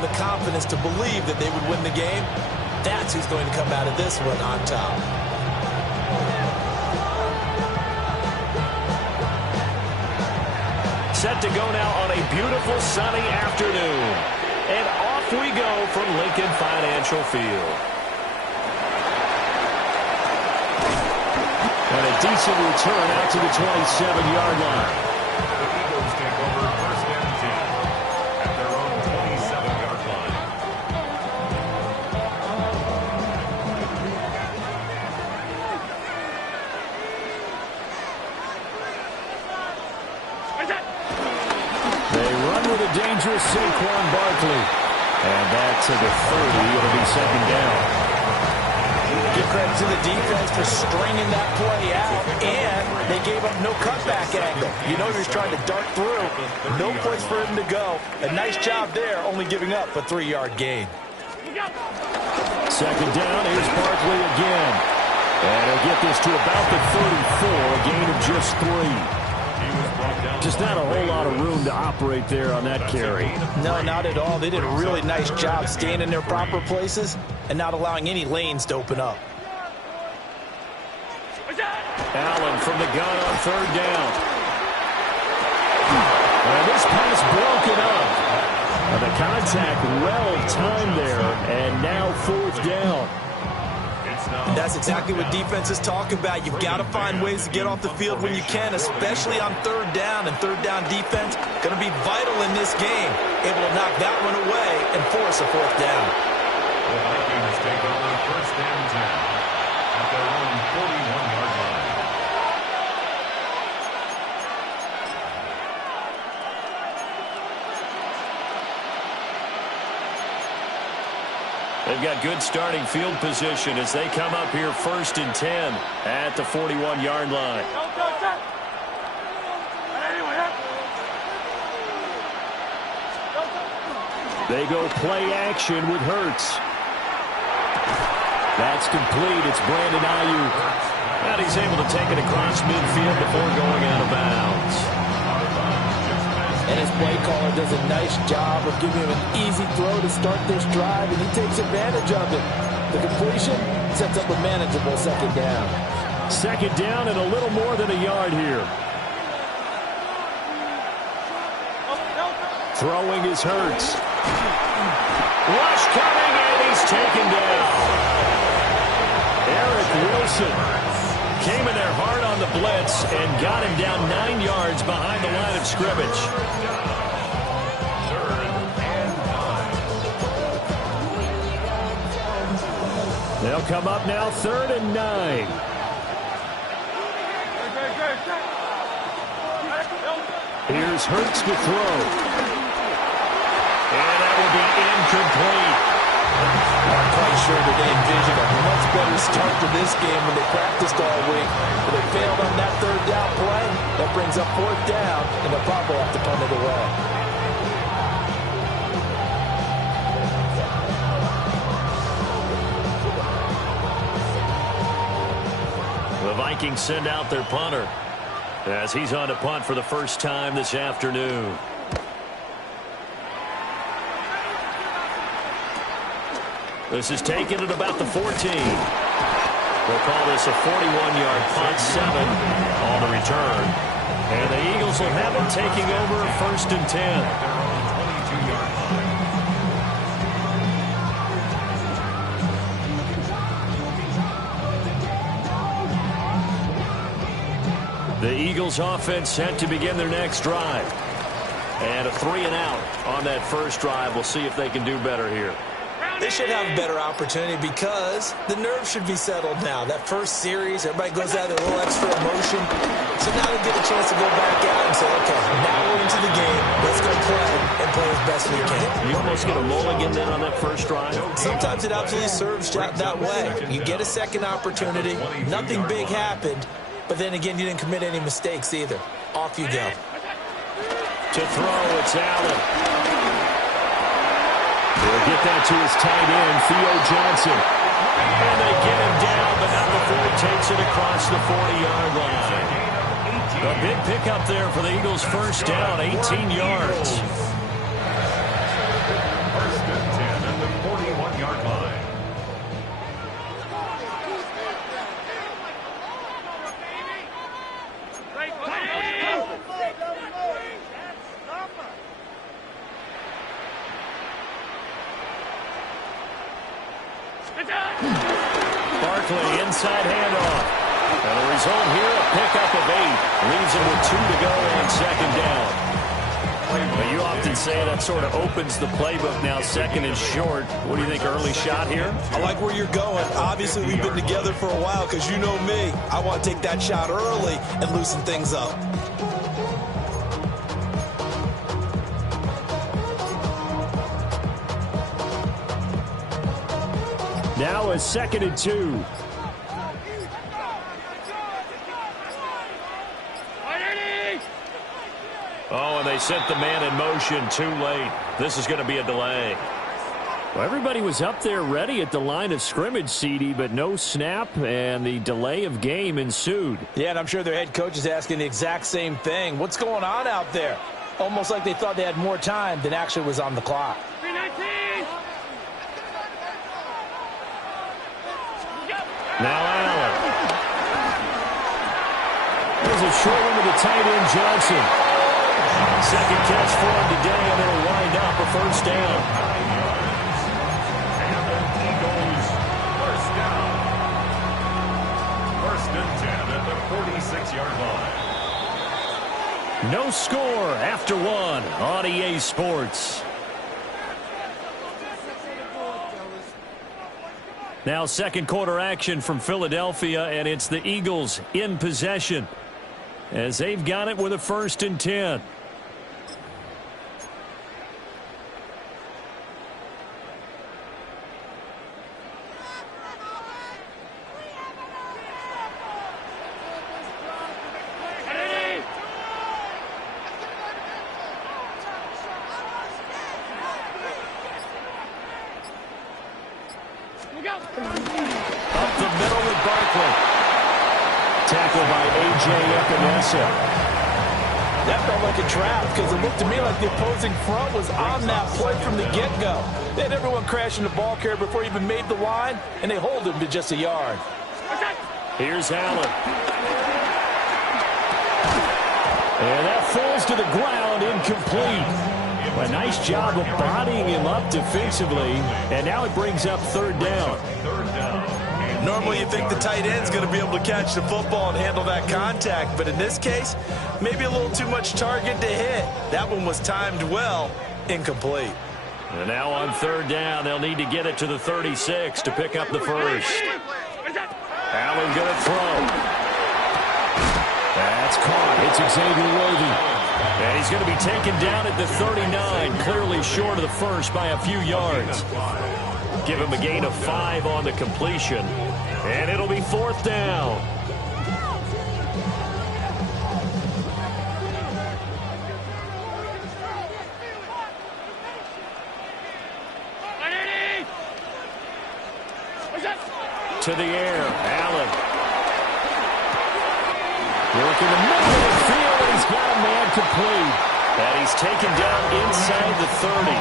them the confidence to believe that they would win the game. That's who's going to come out of this one on top. Set to go now on a beautiful sunny afternoon. And off we go from Lincoln Financial Field. And a decent return out to the 27-yard line. The Eagles take over first and 10 at their own 27-yard line. They run with a dangerous Saquon Barkley. And back to the 30. It'll be second down. Give credit to the defense for stringing that play out, and they gave up no cutback angle. You know he was trying to dart through. No place for him to go. A nice job there, only giving up a 3-yard gain. Second down, here's Barkley again. And he'll get this to about the 34, a gain of just 3. Just not a whole lot of room to operate there on that carry. No, not at all. They did a really nice job staying in their proper places and not allowing any lanes to open up. Allen from the gun on third down. And this pass broken up. And the contact well timed there, and now fourth down. And that's exactly what defenses talk about. You've got to find ways to get off the field when you can, especially on third down. And third down defense going to be vital in this game. Able to knock that one away and force a fourth down. The Vikings take over first and 10 at their own 41-yard line. They've got good starting field position as they come up here first and 10 at the 41-yard line. They go play action with Hurts. That's complete. It's Brandon Ayuk. And he's able to take it across midfield before going out of bounds. And his play caller does a nice job of giving him an easy throw to start this drive, and he takes advantage of it. The completion sets up a manageable second down. Second down and a little more than a yard here. Throwing is Hurts. Rush coming, and he's taken down. Eric Wilson came in there hard on the blitz and got him down 9 yards behind the line of scrimmage. They'll come up now, 3rd and 9. Here's Hurts to throw. And that will be incomplete. Not quite sure that they envisioned a much better start to this game when they practiced all week. But they failed on that third down play. That brings up fourth down, and they'll probably have to punt it away. The Vikings send out their punter as he's on to punt for the first time this afternoon. This is taken at about the 14. We'll call this a 41-yard punt, 7 on the return. And the Eagles will have it taking over 1st and 10. The Eagles offense set to begin their next drive. And a 3-and-out on that first drive. We'll see if they can do better here. They should have a better opportunity because the nerves should be settled now. That first series, everybody goes out with a little extra emotion. So now they get a chance to go back out and say, okay, now we're into the game. Let's go play and play as best we can. You almost get a mulligan then on that first drive. Sometimes it absolutely serves that way. You get a second opportunity. Nothing big happened. But then again, you didn't commit any mistakes either. Off you go. To throw, it's Allen. He'll get that to his tight end, Theo Johnson. And they get him down, but not before he takes it across the 40-yard line. A big pickup there for the Eagles' first down, 18 yards. Barkley inside handoff. And the result here, a pickup of 8. Leaves him with 2 to go on second down. But you often say that sort of opens the playbook now, second and short. What do you think, early shot here? I like where you're going. Obviously, we've been together for a while because you know me. I want to take that shot early and loosen things up. Now a second and 2. Oh, and they sent the man in motion too late. This is going to be a delay. Well, everybody was up there ready at the line of scrimmage, CD, but no snap, and the delay of game ensued. Yeah, and I'm sure their head coach is asking the exact same thing. What's going on out there? Almost like they thought they had more time than actually was on the clock. Now Allen. There's a short one to the tight end, Johnson. Second catch for him today, and it'll wind up a first down. And the Eagles first down. First and 10 at the 46-yard line. No score after 1 on EA Sports. Now second quarter action from Philadelphia, and it's the Eagles in possession as they've got it with a first and 10. Up the middle with Barkley. Tackled by A.J. Epinesa. That felt like a trap because it looked to me like the opposing front was on that play from the get-go. They had everyone crashing the ball carrier before he even made the line, and they hold him to just a yard. Here's Allen. And that falls to the ground, incomplete. A nice job of bodying him up defensively, and now it brings up third down. Normally you think the tight end's going to be able to catch the football and handle that contact, but in this case, maybe a little too much target to hit. That one was timed well, incomplete. And now on third down, they'll need to get it to the 36 to pick up the first. Allen going to throw. That's caught. It's Xavier Worthy. And he's going to be taken down at the 39, clearly short of the first by a few yards. Give him a gain of 5 on the completion, and it'll be fourth down. To the air, Allen. Working the middle of the field, and he's got a man complete. And he's taken down inside the 30.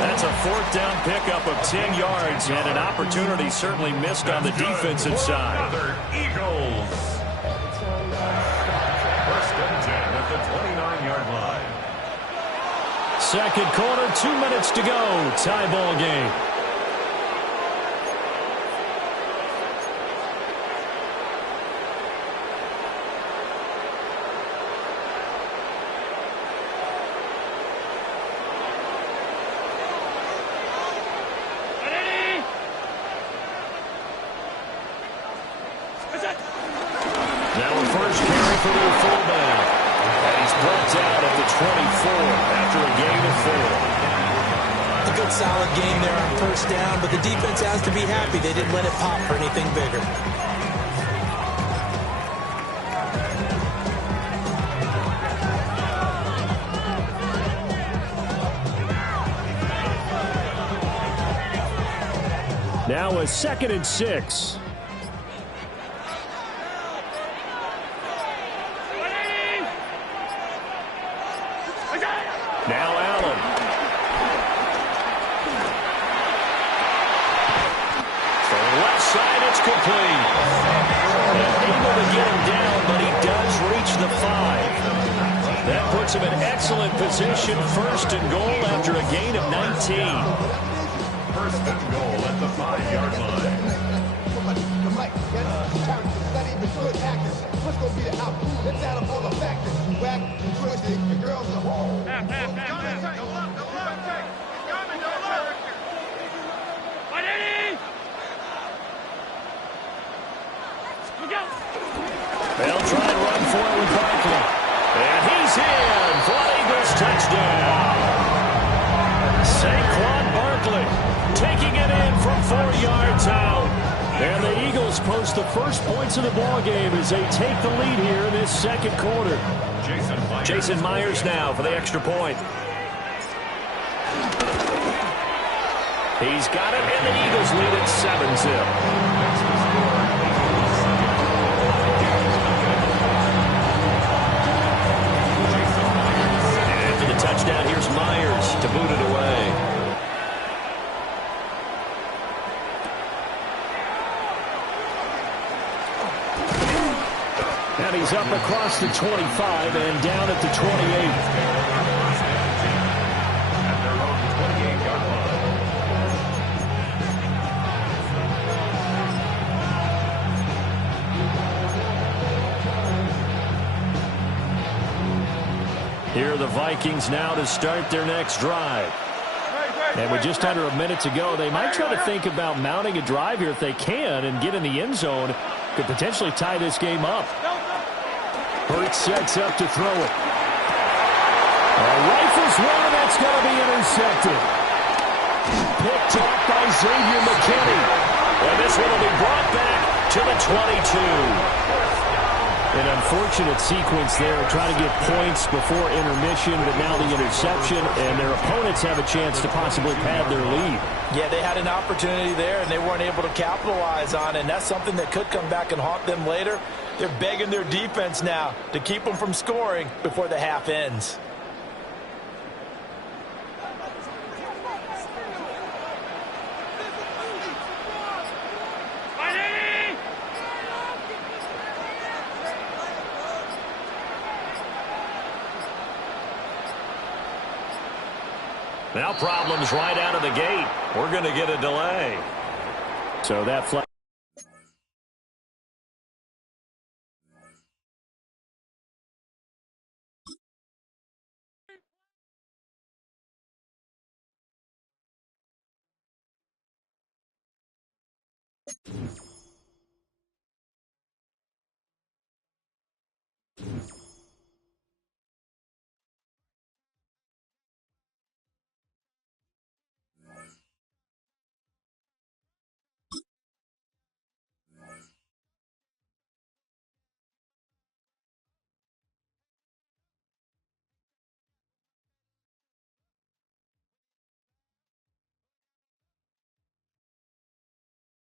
That's a fourth down pickup of 10 yards, and an opportunity certainly missed on the defensive side. Another Eagles. First and 10 at the 29-yard line. Second quarter, 2 minutes to go. Tie ball game. Now a first carry for their fullback. And he's brought down at the 24 after a gain of 4. A good solid game there on first down, but the defense has to be happy they didn't let it pop for anything bigger. Now a second and 6. Now Allen. For the left side, it's complete. And able to get him down, but he does reach the 5. That puts him in excellent position, first and goal after a gain of 19. first and goal at the 5-yard line. What's going to be the outcome? Let's add up all the factors. Whack, twisted, the girls are home. They'll try and run for it with Barkley. And he's in for an Eagles touchdown. Saquon Barkley taking it in from 4 yards out. And the Eagles post the first points of the ball game as they take the lead here in this second quarter. Jason Myers now for the extra point. He's got it, and the Eagles lead at 7-zip. Touchdown, here's Myers to boot it away. And he's up across the 25 and down at the 28. At their own 28-yard Here are the Vikings now to start their next drive. And with just under a minute to go, they might try to think about mounting a drive here if they can and get in the end zone. Could potentially tie this game up. Hurts sets up to throw it. Rifles one, and that's going to be intercepted. Picked off by Xavier McKinney. And this one will be brought back to the 22. An unfortunate sequence there, trying to get points before intermission, but now the interception, and their opponents have a chance to possibly pad their lead. Yeah, they had an opportunity there, and they weren't able to capitalize on it, and that's something that could come back and haunt them later. They're begging their defense now to keep them from scoring before the half ends. Now problems right out of the gate. We're going to get a delay. So that flag.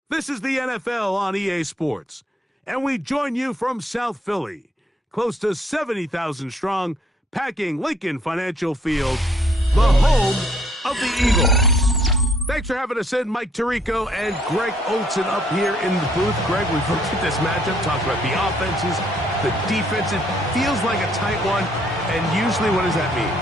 This is the NFL on EA Sports, and we join you from South Philly, close to 70,000 strong, packing Lincoln Financial Field, the home of the Eagles. Thanks for having us in, Mike Tirico and Greg Olson up here in the booth. Greg, we've looked at this matchup, talked about the offenses, the defense. It feels like a tight one, and usually what does that mean?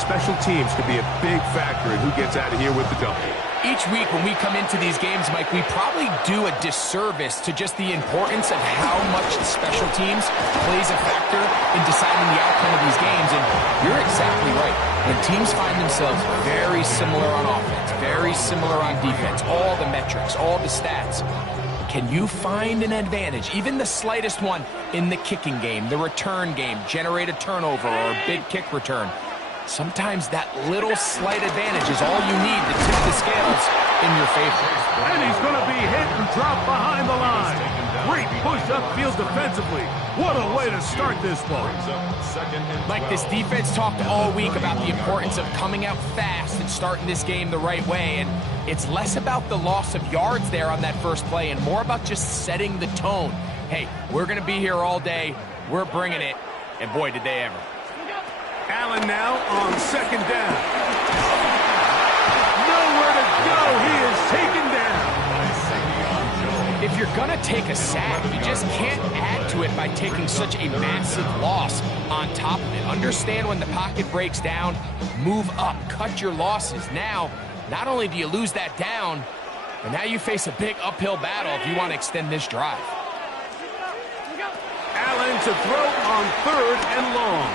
Special teams could be a big factor in who gets out of here with the W. Each week when we come into these games, Mike, we probably do a disservice to just the importance of how much special teams plays a factor in deciding the outcome of these games. And you're exactly right. When teams find themselves very similar on offense, very similar on defense, all the metrics, all the stats, can you find an advantage, even the slightest one, in the kicking game, the return game, generate a turnover or a big kick return? Sometimes that little slight advantage is all you need to tip the scales in your favor. And he's going to be hit and dropped behind the line. Great push upfield defensively. What a way to start this ball. Mike, this defense talked all week about the importance of coming out fast and starting this game the right way. And it's less about the loss of yards there on that first play and more about just setting the tone. Hey, we're going to be here all day. We're bringing it. And boy, did they ever. Allen now on second down. Nowhere to go. He is taken down. If you're going to take a sack, you just can't add to it by taking such a massive loss on top of it. Understand when the pocket breaks down, move up, cut your losses. Now, not only do you lose that down, but now you face a big uphill battle if you want to extend this drive. Allen to throw on 3rd and long.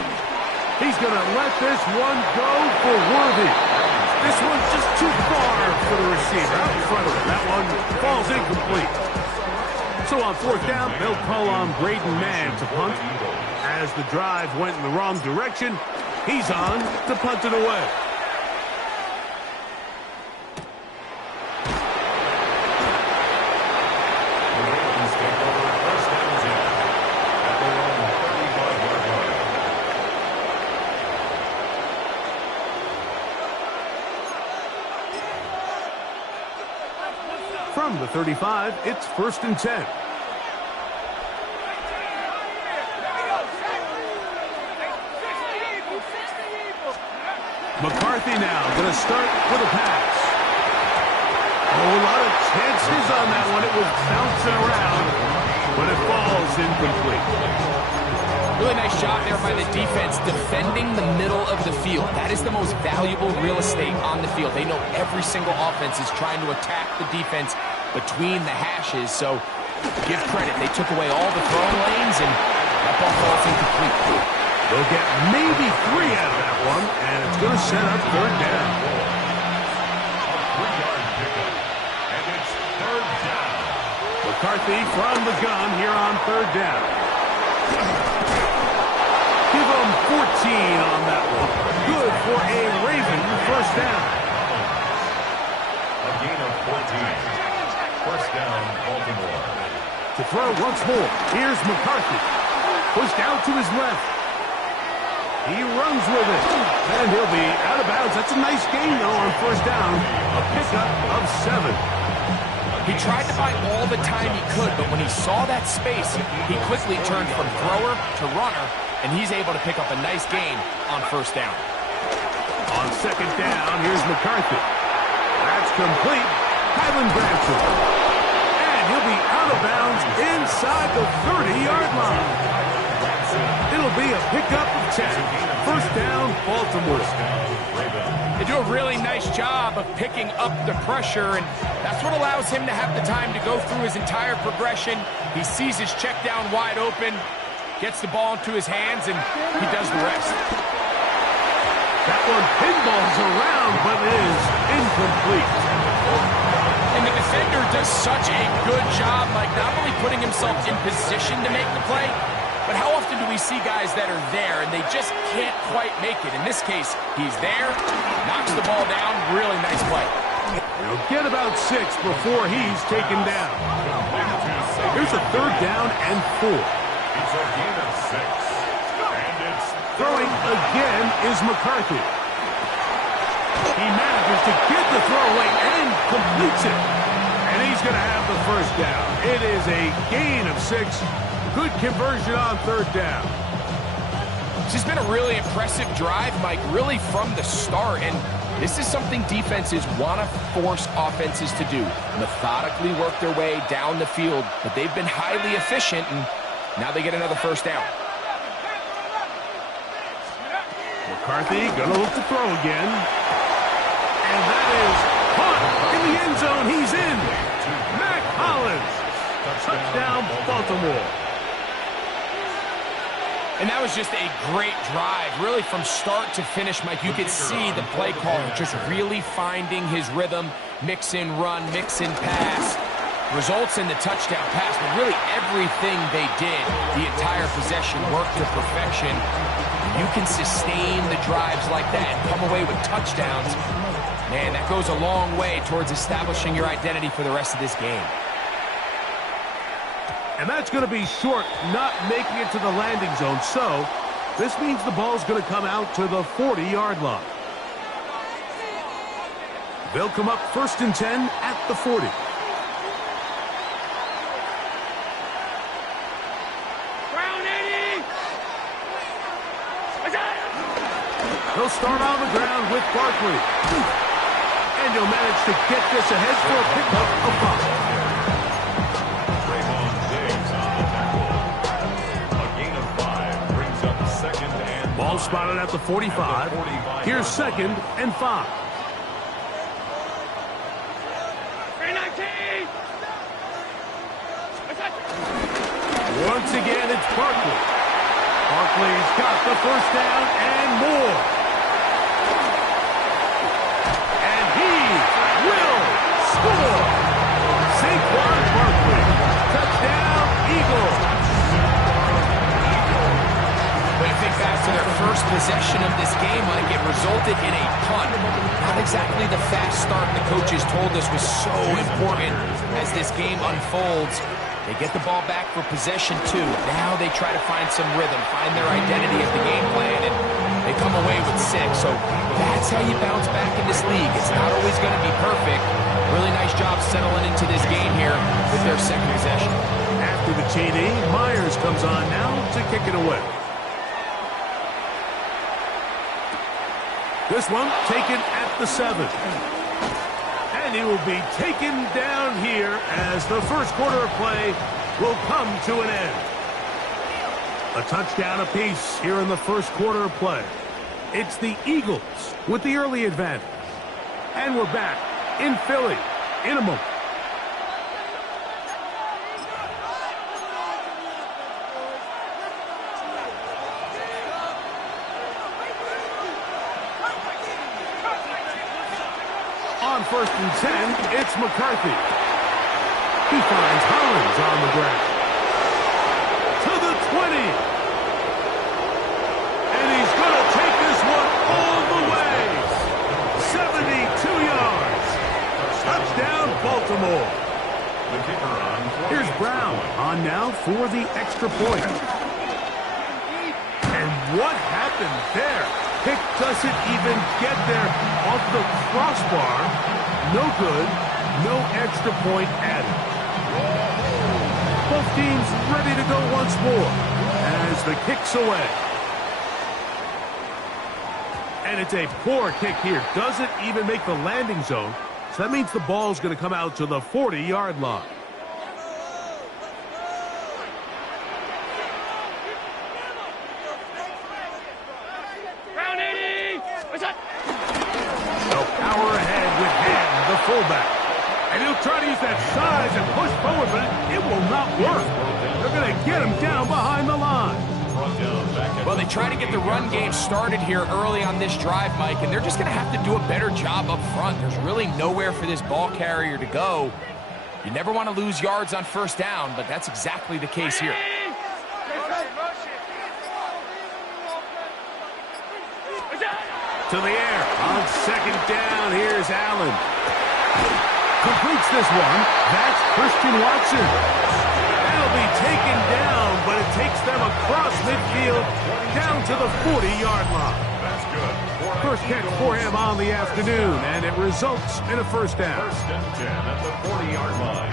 He's going to let this one go for Worthy. This one's just too far for the receiver out in front of him. That one falls incomplete. So on 4th down, they'll call on Braden Mann to punt. As the drive went in the wrong direction, he's on to punt it away. From the 35, it's 1st and 10. McCarthy now going to start with a pass. Oh, a lot of chances on that one. It was bouncing around, but it falls incomplete. Really nice job there by the defense defending the middle of the field. That is the most valuable real estate on the field. They know every single offense is trying to attack the defense between the hashes, so give credit. They took away all the throwing lanes, and that ball falls incomplete. They'll get maybe 3 out of that one, and it's going to set up 3rd down. A 3-yard pickup, and it's 3rd down. McCarthy from the gun here on 3rd down. Give him 14 on that one. Good for a Raven 1st down. A gain of 14. 1st down, Baltimore. To throw once more, here's McCarthy. Pushed out to his left. He runs with it, and he'll be out of bounds. That's a nice gain, though, on 1st down. A pickup of 7. He tried to buy all the time he could, but when he saw that space, he quickly turned from thrower to runner, and he's able to pick up a nice gain on 1st down. On 2nd down, here's McCarthy. That's complete. Highland grabs it. And he'll be out of bounds inside the 30-yard line. It'll be a pickup of 10. 1st down, Baltimore. They do a really nice job of picking up the pressure, and that's what allows him to have the time to go through his entire progression. He sees his check down wide open, gets the ball into his hands, and he does the rest. That one pinballs around, but is incomplete. And the defender does such a good job, like not only putting himself in position to make the play, but how often do we see guys that are there and they just can't quite make it? In this case, he's there, knocks the ball down, really nice play. He'll get about 6 before he's taken down. Here's a 3rd down and 4. It's a gain of 6. And it's Throwing again is McCarthy. He manages to get the throw late and completes it. And he's going to have the 1st down. It is a gain of 6. Good conversion on 3rd down. This has been a really impressive drive, Mike, really from the start. And this is something defenses want to force offenses to do. Methodically work their way down the field, but they've been highly efficient, and now they get another 1st down. McCarthy going to look to throw again. And that is caught in the end zone. He's in. Mac Hollins. Touchdown, Baltimore. And that was just a great drive, really from start to finish, Mike. You could see the play caller just really finding his rhythm, mix in run, mix in pass. Results in the touchdown pass, but really everything they did, the entire possession worked to perfection. You can sustain the drives like that and come away with touchdowns. Man, that goes a long way towards establishing your identity for the rest of this game. And that's going to be short, not making it to the landing zone. So this means the ball's going to come out to the 40-yard line. They'll come up 1st and 10 at the 40. He'll start on the ground with Barkley. And he'll manage to get this ahead for a pickup of 5. Ball spotted at the 45. Here's 2nd and 5. Once again, it's Barkley. Barkley's got the first down and more. And he will score. Saquon Barkley. Touchdown, Eagles. When you think back to their first possession of this game, Mike, it resulted in a punt. Not exactly the fast start the coaches told us was so important as this game unfolds. They get the ball back for possession 2. Now they try to find some rhythm, find their identity of the game plan, and they come away with 6. So that's how you bounce back in this league. It's not always going to be perfect. Really nice job settling into this game here with their second possession. After the TD, Myers comes on now to kick it away. This one taken at the 7. And he will be taken down here as the first quarter of play will come to an end. A touchdown apiece here in the first quarter of play. It's the Eagles with the early advantage. And we're back in Philly in a moment. On 1st and 10, it's McCarthy. He finds Hollins on the ground. To the 20. And he's going to take this one all the way. 72 yards. Touchdown, Baltimore. Here's Brown on now for the extra point. And what happened there? Pick doesn't even get there off the crossbar. No good. No extra point added. Both teams ready to go once more as the kick's away. And it's a poor kick here. Doesn't even make the landing zone. So that means the ball's going to come out to the 40-yard line. Fullback. And he'll try to use that size and push forward, but it will not work. They're going to get him down behind the line. Well, they try to get the run game started here early on this drive, Mike, and they're just going to have to do a better job up front. There's really nowhere for this ball carrier to go. You never want to lose yards on first down, but that's exactly the case here. To the air. On 2nd down, here's Allen. Completes this one. That's Christian Watson. That'll be taken down, but it takes them across midfield down to the 40-yard line. That's good. First catch for him on the afternoon, and it results in a first down. 1st and 10 at the 40-yard line.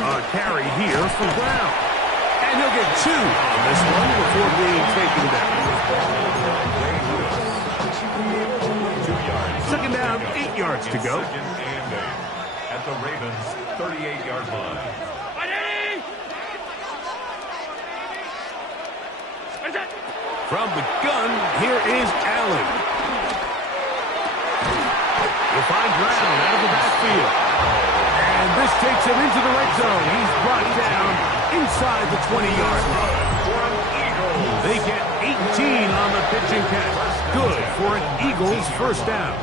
A carry here for Brown. And he'll get 2 on this one before being taken down. 2nd down, 8 yards to go. 2nd and 8 at the Ravens' 38-yard line. From the gun, here is Allen. You'll find Brown out of the backfield. And this takes him into the red zone. He's brought down inside the 20-yard line. They get 18 on the pitch and catch. Good for an Eagles first down.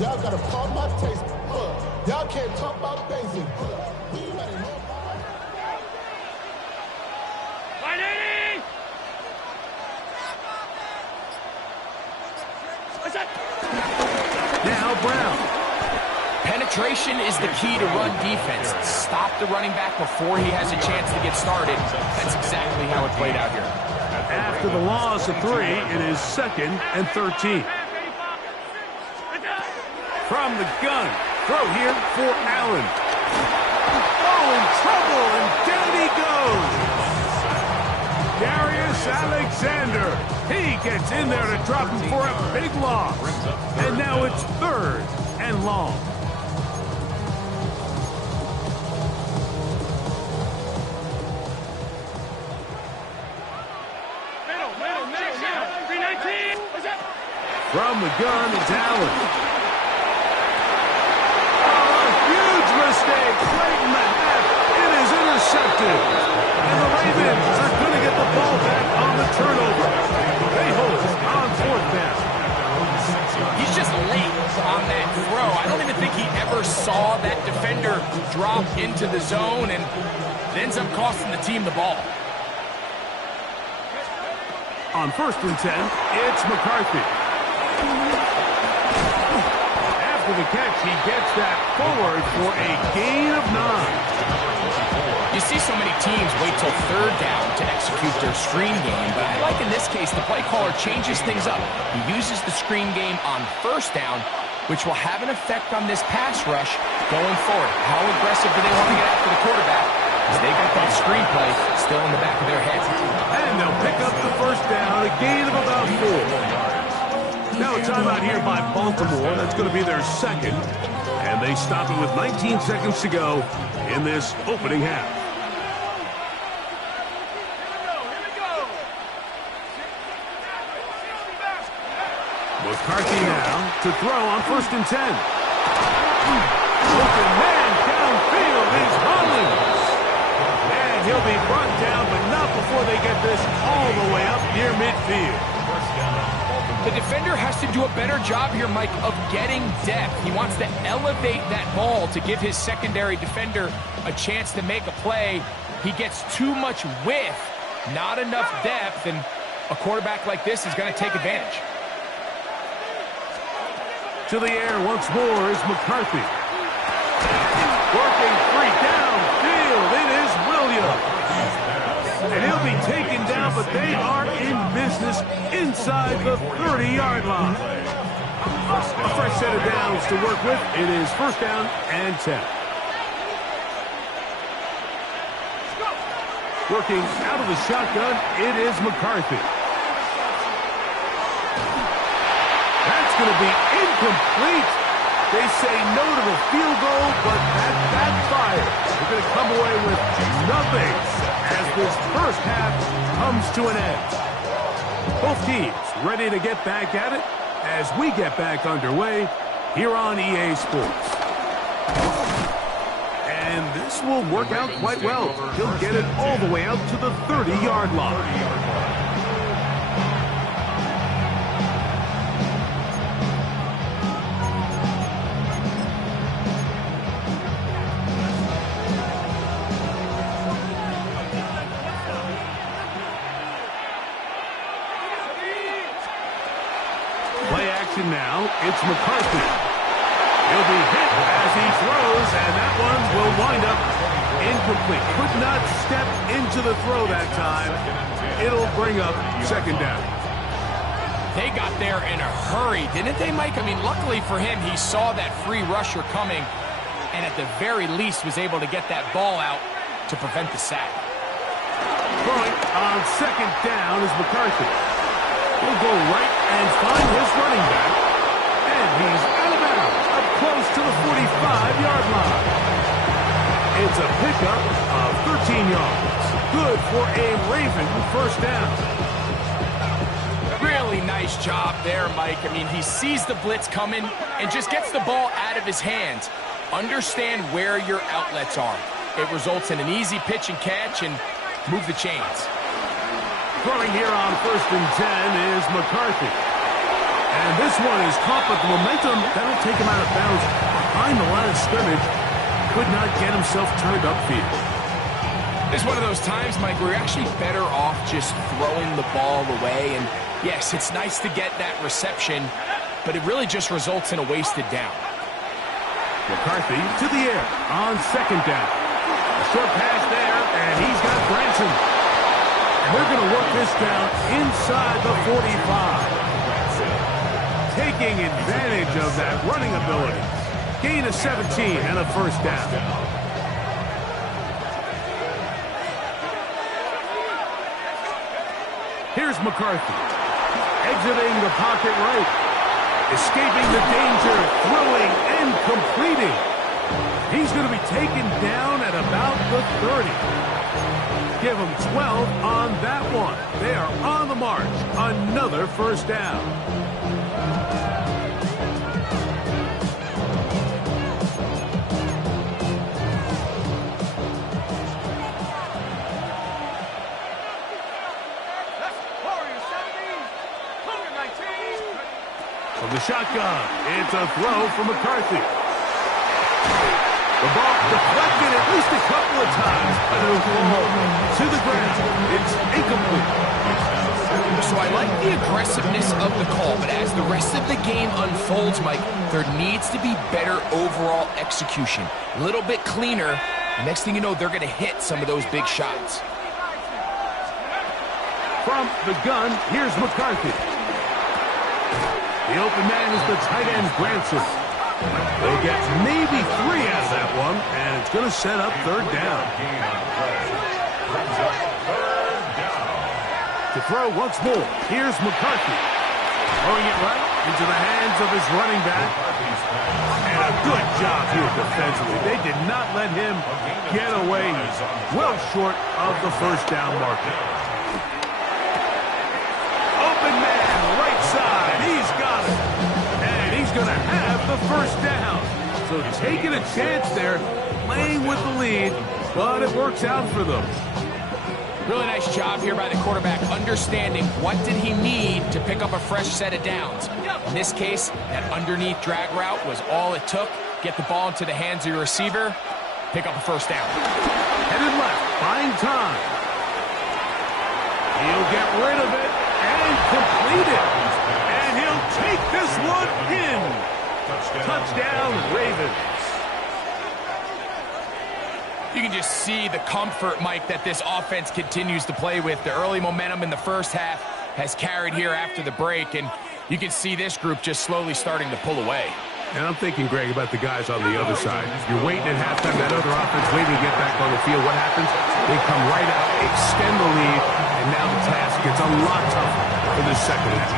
Y'all gotta pump my taste. Y'all can't talk about basic. Now Brown. Penetration is the key to run defense. Stop the running back before he has a chance to get started. That's exactly how it played out here. After the loss of 3, it is 2nd and 13. From the gun, throw here for Allen. Oh, in trouble, and down he goes. Darius Alexander. He gets in there to drop him for a big loss. And now it's 3rd and long. From the gun is Allen. Oh, a huge mistake late in the half. It is intercepted. And the Ravens are going to get the ball back on the turnover. They hold on 4th down. He's just late on that throw. I don't even think he ever saw that defender drop into the zone, and it ends up costing the team the ball. On 1st and 10, it's McCarthy. After the catch, he gets that forward for a gain of 9. You see so many teams wait till 3rd down to execute their screen game, but I like in this case the play caller changes things up. He uses the screen game on 1st down, which will have an effect on this pass rush going forward. How aggressive do they want to get after the quarterback? Because they got that screen play still in the back of their heads. And they'll pick up the 1st down, a gain of about 4. Now a timeout here by Baltimore. That's going to be their 2nd. And they stop it with 19 seconds to go in this opening half. McCarthy now to throw on 1st and 10. Open man downfield is Hollins. And he'll be brought down, but not before they get this all the way up near midfield. The defender has to do a better job here, Mike, of getting depth. He wants to elevate that ball to give his secondary defender a chance to make a play. He gets too much width, not enough depth, and a quarterback like this is going to take advantage. To the air once more is McCarthy. Working 3 downfield. It is Williams. And he'll be taken down, but they are in business inside the 30-yard line. A fresh set of downs to work with. It is 1st down and 10. Working out of the shotgun, it is McCarthy. That's going to be incomplete. They say no to the field goal, but that backfired. They're going to come away with nothing as this 1st half comes to an end. Both teams ready to get back at it as we get back underway here on EA Sports. And this will work out quite well. He'll get it all the way out to the 30-yard line. Now, it's McCarthy. He'll be hit as he throws, and that one will wind up incomplete. Could not step into the throw that time. It'll bring up 2nd down. They got there in a hurry, didn't they, Mike? I mean, luckily for him, he saw that free rusher coming, and at the very least was able to get that ball out to prevent the sack. Throwing on 2nd down is McCarthy. He'll go right and find his running back. And he's out of bounds, up close to the 45-yard line. It's a pickup of 13 yards. Good for a Raven 1st down. Really nice job there, Mike. I mean, he sees the blitz coming and just gets the ball out of his hands. Understand where your outlets are. It results in an easy pitch and catch and move the chains. Throwing here on 1st and 10 is McCarthy. And this one is caught, but the momentum, that'll take him out of bounds behind the line of scrimmage. Could not get himself turned upfield. It's one of those times, Mike, where you're actually better off just throwing the ball away. And yes, it's nice to get that reception, but it really just results in a wasted down. McCarthy to the air on second down. A short pass there, and he's got Branson. And they're going to work this down inside the 45. Taking advantage of that running ability. Gain of 17 and a first down. Here's McCarthy. Exiting the pocket right. Escaping the danger, throwing and completing. He's going to be taken down at about the 30. Give him 12 on that one. They are on the march. Another first down. From the shotgun, it's a throw from McCarthy. The ball deflected at least a couple of times, but it'll fall to the ground. It's incomplete. So I like the aggressiveness of the call, but as the rest of the game unfolds, Mike, there needs to be better overall execution. A little bit cleaner. Next thing you know, they're going to hit some of those big shots. From the gun, here's McCarthy. The open man is the tight end, Branson. They'll get maybe 3 out of that one, and it's going to set up third down. To throw once more, here's McCarthy. Throwing it right into the hands of his running back. And a good job here defensively. They did not let him get away. He's well short of the first down marker. Open man, right side. He's got it. And he's going to have the first down. So taking a chance there, playing with the lead, but it works out for them. Really nice job here by the quarterback, understanding what did he need to pick up a fresh set of downs. In this case, that underneath drag route was all it took. Get the ball into the hands of your receiver, pick up a first down. Headed left, buying time. He'll get rid of it and complete it. And he'll take this one in. Touchdown, Ravens. You can just see the comfort, Mike, that this offense continues to play with. The early momentum in the first half has carried here after the break, and you can see this group just slowly starting to pull away. And I'm thinking, Greg, about the guys on the other side. You're waiting at halftime, that other offense waiting to get back on the field. What happens? They come right out, extend the lead, and now the task gets a lot tougher for the second half.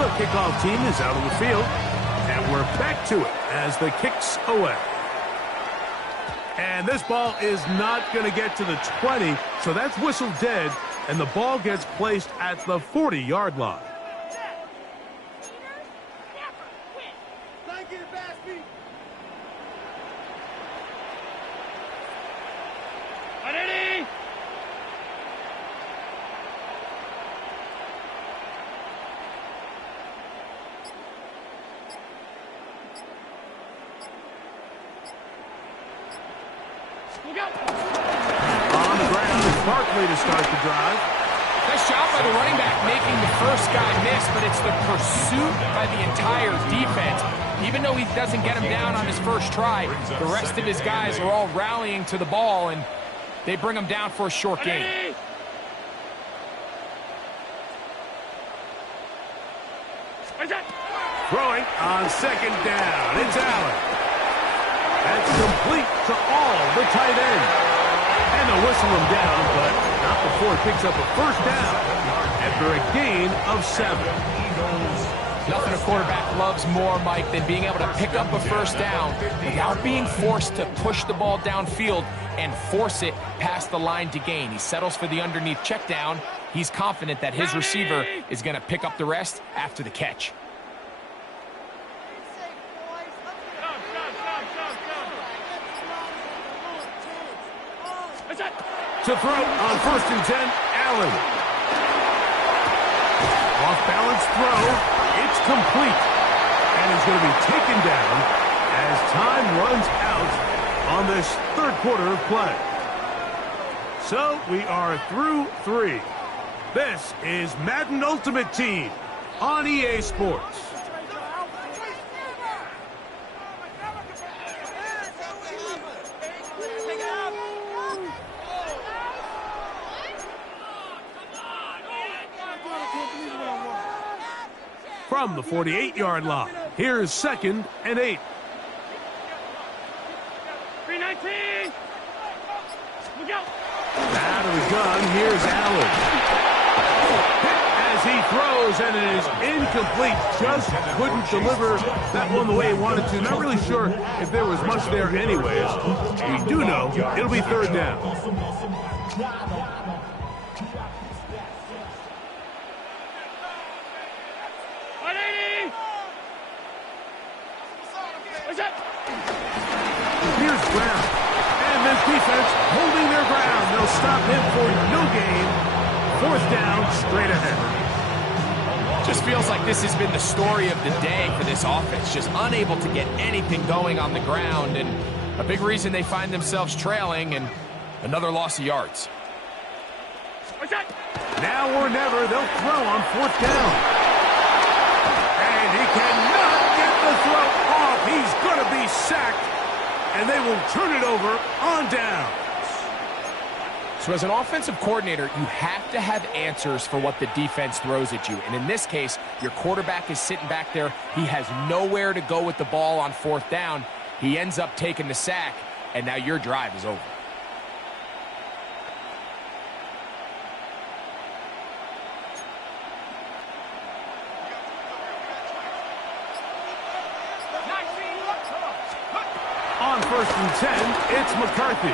The kickoff team is out on the field. And we're back to it as the kick's away. And this ball is not going to get to the 20, so that's whistled dead, and the ball gets placed at the 40-yard line. On the ground is Barkley to start the drive. Nice job by the running back making the first guy miss, but it's the pursuit by the entire defense. Even though he doesn't get him down on his first try, the rest of his guys are all rallying to the ball, and they bring him down for a short gain. Throwing on second down. It's Allen. That's complete to all the tight end. And they'll whistle him down, but not before it picks up a first down after a gain of 7. Nothing a quarterback loves more, Mike, than being able to pick up a first down without being forced to push the ball downfield and force it past the line to gain. He settles for the underneath check down. He's confident that his receiver is going to pick up the rest after the catch. To throw on 1st and 10, Allen. Off-balance throw. It's complete. And he's going to be taken down as time runs out on this third quarter of play. So we are through 3. This is Madden Ultimate Team. on EA Sports. From the 48-yard line, here's 2nd and 8. 319. Look out. Out of the gun, here's Allen. Hit as he throws, and it is incomplete. Just couldn't deliver that one the way he wanted to. Not really sure if there was much there anyways. We do know it'll be 3rd down. Here's Brown. And this defense holding their ground. They'll stop him for no gain. 4th down, straight ahead. Just feels like this has been the story of the day for this offense. Just unable to get anything going on the ground. And a big reason they find themselves trailing and another loss of yards. Now or never, they'll throw on 4th down. And he cannot get the throw off. He's going to be sacked. And they will turn it over on down. So as an offensive coordinator, you have to have answers for what the defense throws at you. And in this case, your quarterback is sitting back there. He has nowhere to go with the ball on 4th down. He ends up taking the sack, and now your drive is over. On 1st and 10, it's McCarthy.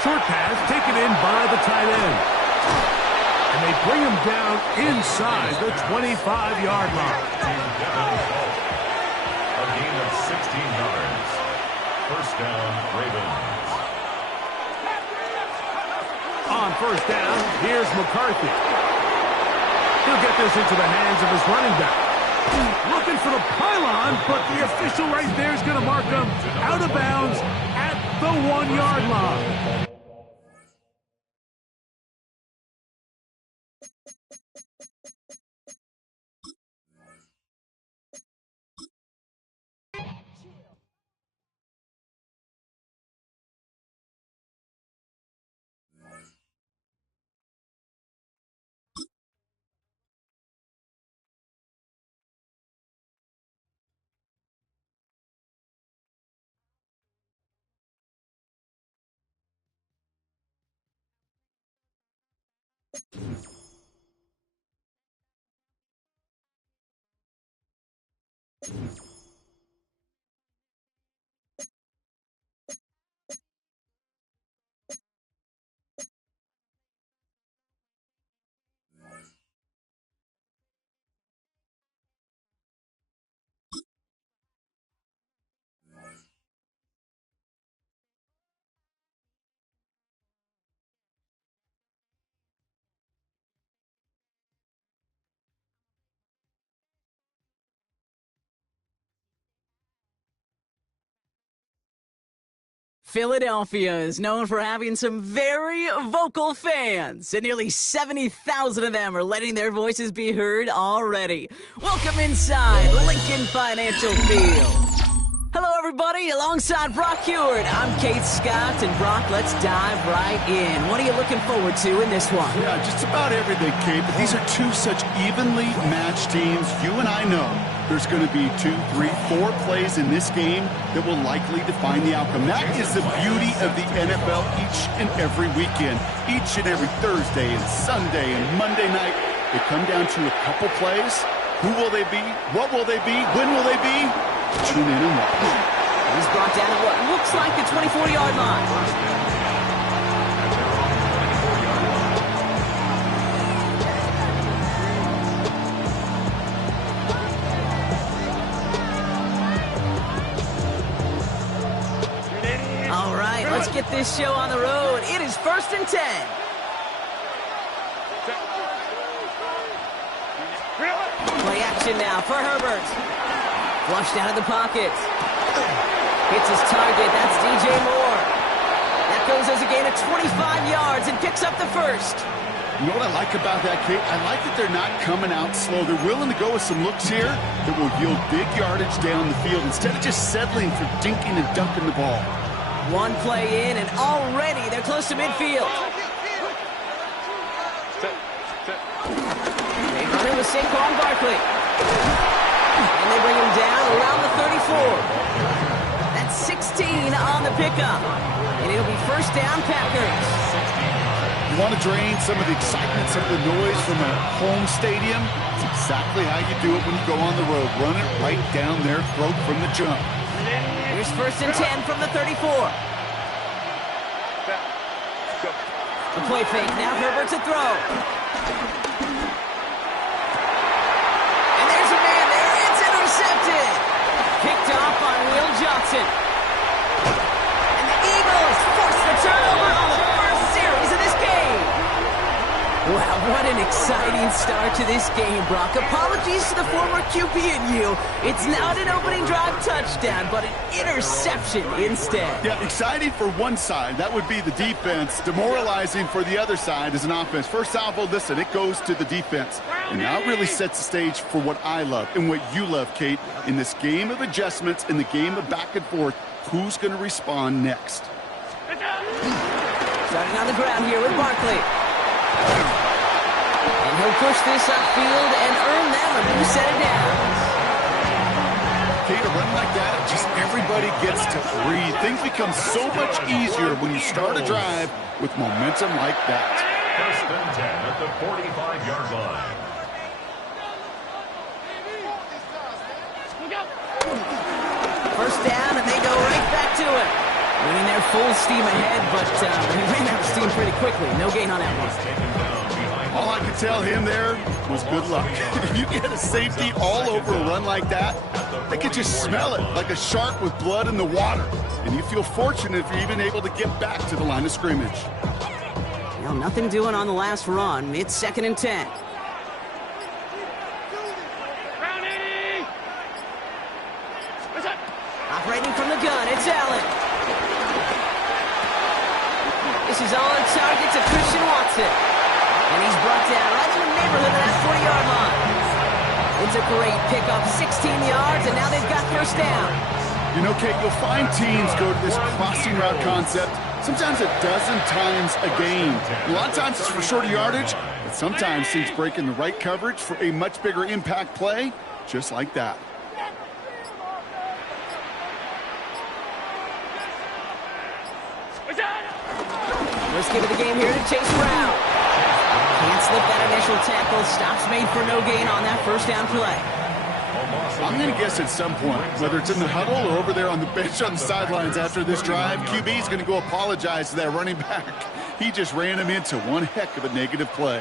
Short pass taken in by the tight end. And they bring him down inside the 25-yard line. A gain of 16 yards. 1st down, Ravens. On 1st down, here's McCarthy. He'll get this into the hands of his running back. Looking for the pylon, but the official right there is going to mark him out of bounds at the 1-yard line. Philadelphia is known for having some very vocal fans, and nearly 70,000 of them are letting their voices be heard already. Welcome inside Lincoln Financial Field. Hello, everybody. Alongside Brock Heward, I'm Kate Scott, and Brock, let's dive right in. What are you looking forward to in this one? Yeah, just about everything, Kate, but these are two such evenly matched teams. You and I know there's going to be 2, 3, 4 plays in this game that will likely define the outcome. That is the beauty of the NFL each and every weekend. Each and every Thursday and Sunday and Monday night, they come down to a couple plays. Who will they be? What will they be? When will they be? Tune in and watch. He's brought down at what looks like the 24-yard line. All right, let's get this show on the road. It is 1st and 10. Play action now for Herbert. Flushed out of the pocket. Hits his target. That's DJ Moore. That goes as a gain of 25 yards and picks up the first. You know what I like about that, Kate? I like that they're not coming out slow. They're willing to go with some looks here that will yield big yardage down the field instead of just settling for dinking and dunking the ball. One play in, and already they're close to midfield. They run it with Saquon Barkley. And they bring him down around the 34. That's 16 on the pickup. And it'll be first down, Packers. You want to drain some of the excitement, some of the noise from a home stadium? It's exactly how you do it when you go on the road. Run it right down their throat from the jump. Here's first and 10 from the 34. The play fake. Now Herbert to throw. And there's a man there. It's intercepted. Picked off by Will Johnson. And the Eagles force the turnover on the first series of this game. Wow, what an exciting start to this game, Brock. Apologies to the former QB and you. It's not an opening drive touchdown, but an interception instead. Yeah, exciting for one side. That would be the defense. Demoralizing for the other side as an offense. First salvo, listen, it goes to the defense. And now it really sets the stage for what I love and what you love, Kate. In this game of adjustments, in the game of back and forth, who's going to respond next? Starting on the ground here with Barkley. And he'll push this upfield and earn them a new set of downs. Kate, a run like that, just everybody gets to breathe. Things become so much easier when you start a drive with momentum like that. First and 10 at the 45-yard line. First down, and they go right back to it. Winning their full steam ahead, but he ran out of steam pretty quickly. No gain on that one. All I could tell him there was good luck. If you get a safety all over a run like that, they could just smell it like a shark with blood in the water. And you feel fortunate if you're even able to get back to the line of scrimmage. Well, nothing doing on the last run. It's second and 10. Operating from the gun, it's Allen. This is on target to Christian Watson. And he's brought down right in the neighborhood of that 40-yard line. It's a great pickup, 16 yards, and now they've got first down. You know, Kate, you'll find teams go to this crossing route concept sometimes a dozen times a game. A lot of times it's for shorter yardage, but sometimes teams break in the right coverage for a much bigger impact play, just like that. First give of the game here to Chase Brown. Can't slip that initial tackle. Stops made for no gain on that first down play. I'm going to guess at some point, whether it's in the huddle or over there on the bench on the sidelines after this drive, QB's going to go apologize to that running back. He just ran him into one heck of a negative play.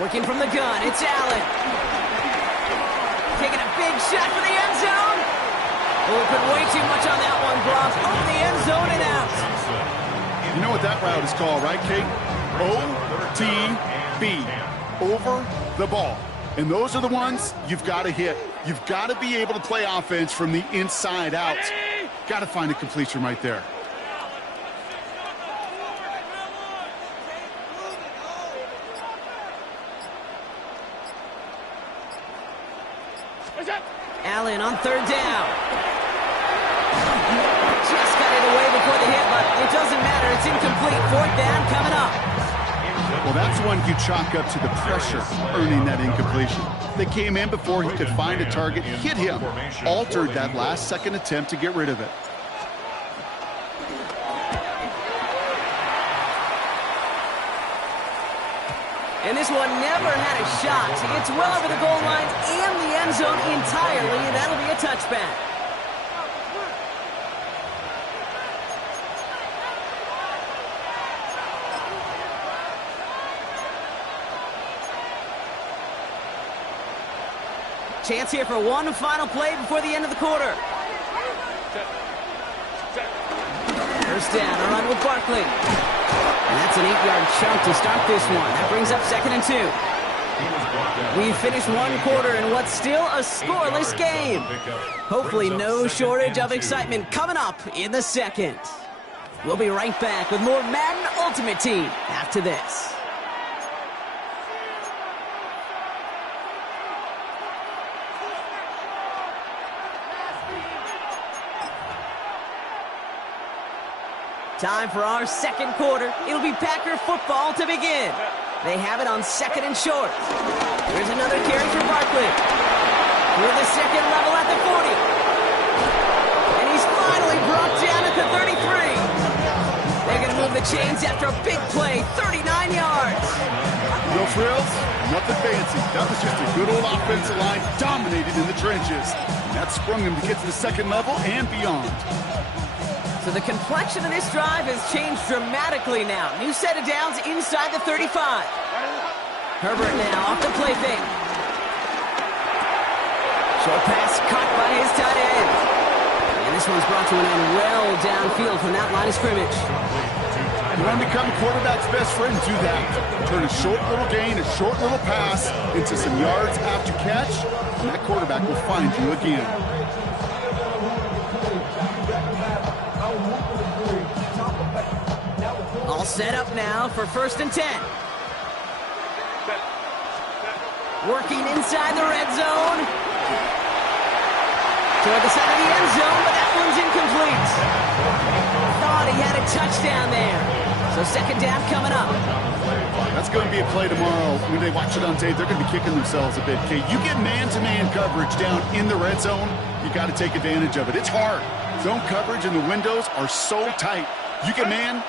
Working from the gun, it's Allen. Taking a big shot for the end zone. Oh, put way too much on that one, Brock. Over the end zone and out. You know what that route is called, right, Kate? OTB, over the ball. And those are the ones you've got to hit. You've got to be able to play offense from the inside out. Got to find a completion right there. Allen on third down. Just got it away before the hit, but it doesn't matter. It's incomplete. Fourth down coming up. Well, that's one you chalk up to the pressure earning that incompletion. They came in before he could find a target, hit him, altered that last-second attempt to get rid of it. And this one never had a shot. It's well over the goal line and the end zone entirely, and that'll be a touchback. Chance here for one final play before the end of the quarter. first down. A run with Barkley. And that's an 8-yard chunk to start this one. That brings up 2nd and 2. We finished one quarter in what's still a scoreless game. Hopefully no shortage of excitement coming up in the second. We'll be right back with more Madden Ultimate Team after this. Time for our second quarter. It'll be Packer football to begin. They have it on 2nd and short. Here's another carry for Barkley. With the second level at the 40. And he's finally brought down at the 33. They're going to move the chains after a big play, 39 yards. No frills, nothing fancy. That was just a good old offensive line dominated in the trenches. And that sprung him to get to the second level and beyond. So the complexion of this drive has changed dramatically now. New set of downs inside the 35. Herbert now off the play fake. Short pass caught by his tight end. And this one's brought to an end well downfield from that line of scrimmage. You want to become a quarterback's best friend, do that. Turn a short little gain, a short little pass into some yards after catch, and that quarterback will find you again. All set up now for 1st and 10. Working inside the red zone. Toward the side of the end zone, but that one's incomplete. Thought he had a touchdown there. So 2nd down coming up. That's going to be a play tomorrow. When they watch it on tape, they're going to be kicking themselves a bit. Okay, you get man-to-man coverage down in the red zone, you got to take advantage of it. It's hard. Zone coverage and the windows are so tight. You get man,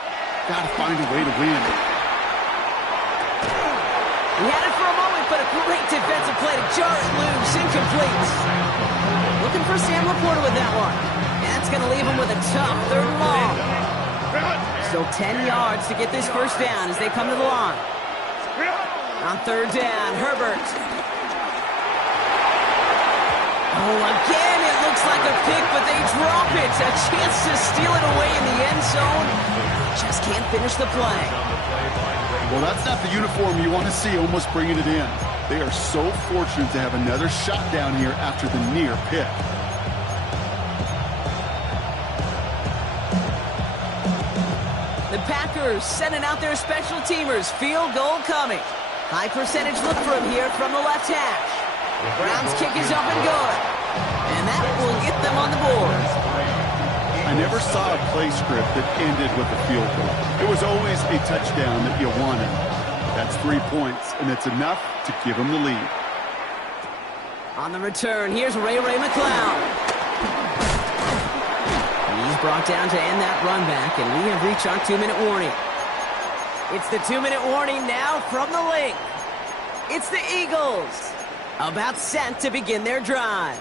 got to find a way to win. He had it for a moment, but a great defensive play to jar it loose. Incomplete. Looking for Sam Laporta with that one. And that's going to leave him with a tough 3rd and long. Still 10 yards to get this first down as they come to the line. On 3rd down, Herbert. Oh, again, it looks like a pick, but they drop it. A chance to steal it away in the end zone. Just can't finish the play. Well, that's not the uniform you want to see almost bringing it in. They are so fortunate to have another shot down here after the near pick. The Packers sending out their special teamers. Field goal coming. High percentage look for him here from the left hash. Brown's kick is up and good. And that will get them on the board. I never saw a play script that ended with a field goal. It was always a touchdown that you wanted. That's 3 points, and it's enough to give them the lead. On the return, here's Ray McCloud. He's brought down to end that run back, and we have reached our 2-minute warning. It's the 2-minute warning now from the link. It's the Eagles, about set to begin their drive.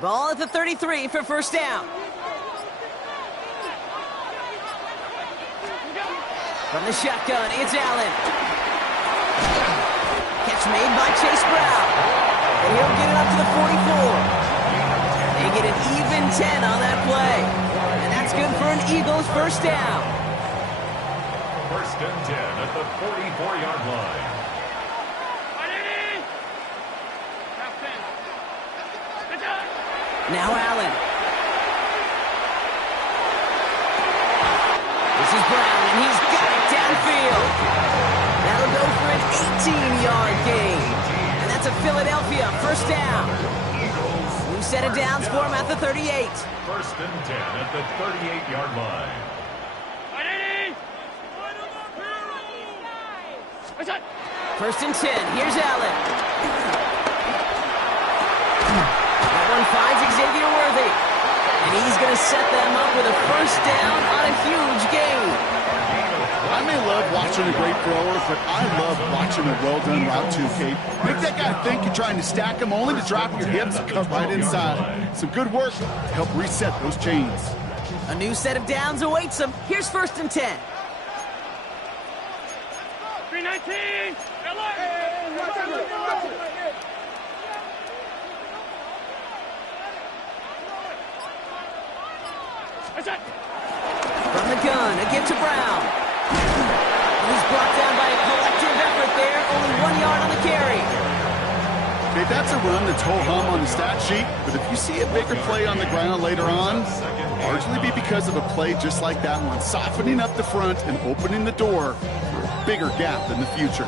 Ball at the 33 for first down. From the shotgun, it's Allen. Catch made by Chase Brown. And he'll get it up to the 44. They get an even 10 on that play. And that's good for an Eagles first down. 1st and 10 at the 44-yard line. Now Allen. This is Brown, and he's got it downfield. That'll go for an 18-yard gain. And that's a Philadelphia first down. New set of downs for him at the 38. 1st and 10 at the 38-yard line. First and 10. Here's Allen. That one finds Xavier Worthy. And he's going to set them up with a first down on a huge gain. I may love watching a great thrower, but I love watching a well-done route too, Kate. Make that guy think you're trying to stack him only to drop your hips and cut right inside. Some good work to help reset those chains. A new set of downs awaits him. Here's 1st and 10. 319. From the gun, a give to Brown. He's brought down by a collective effort there. Only 1 yard on the carry. Okay, that's a run that's ho-hum on the stat sheet, but if you see a bigger play on the ground later on, largely be because of a play just like that one, softening up the front and opening the door for a bigger gap in the future.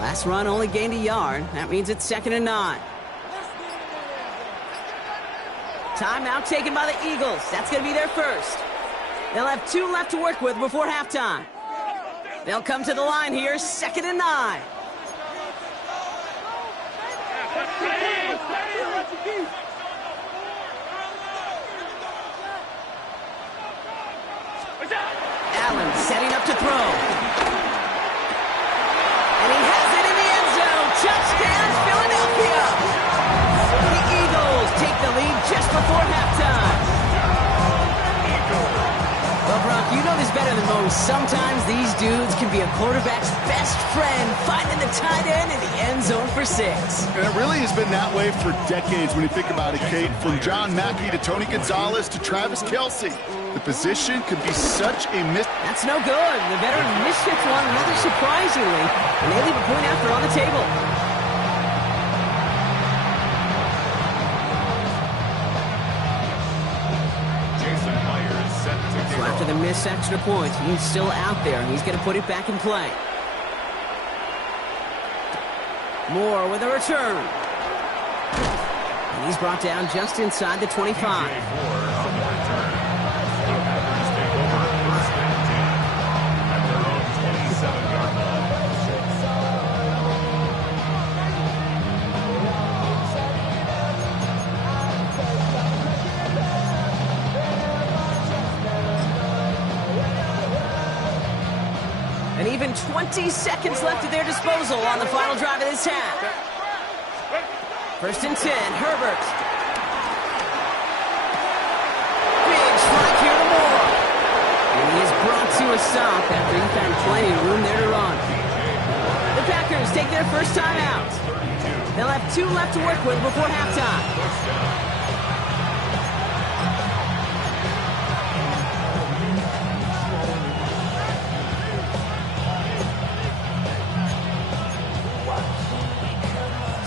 Last run only gained a yard. That means it's 2nd and 9. Timeout taken by the Eagles. That's going to be their first. They'll have 2 left to work with before halftime. They'll come to the line here, 2nd and 9. Allen setting up to throw. And he has it in the end zone. Touchdown, Philadelphia. The Eagles take the lead just before halftime. Well, Brock, you know this better than most. Sometimes these dudes can be a quarterback's best friend, finding the tight end in the end zone for 6. And it really has been that way for decades when you think about it, Kate. From John Mackey to Tony Gonzalez to Travis Kelce. The position could be such a miss. That's no good. The veteran misfits one rather surprisingly, and they leave a point after on the table. So after the missed extra points, he's still out there, and he's going to put it back in play. Moore with a return. And he's brought down just inside the 25. And even 20 seconds left at their disposal on the final drive of this half. 1st and 10, Herbert. Big strike here to Moore. And he is brought to a stop after he found plenty of room there to run. The Packers take their first time out. They'll have 2 left to work with before halftime.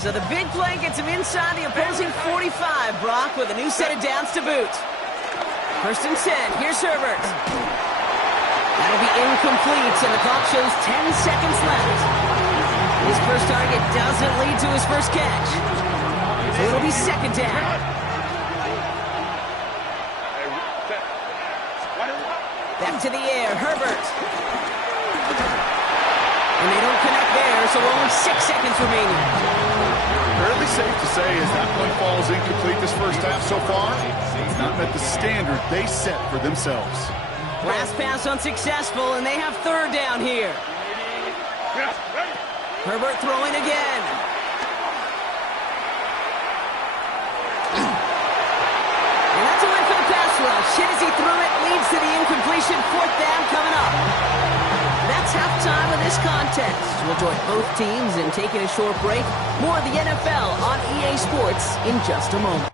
So the big play gets him inside the opposing 45, Brock, with a new set of downs to boot. 1st and 10, here's Herbert. That'll be incomplete, and the clock shows 10 seconds left. His first target doesn't lead to his first catch. So it'll be 2nd down. Back to the air, Herbert. And they don't connect there, so only 6 seconds remaining. Fairly safe to say as that one falls incomplete this first half so far, it's not met the standard they set for themselves. Last pass unsuccessful, and they have 3rd down here. Herbert throwing again. And that's a win for the pass rush. Hit as he threw it, leads to the incompletion. 4th down coming up. That's halftime of this contest. We'll join both teams in taking a short break. More of the NFL on EA Sports in just a moment.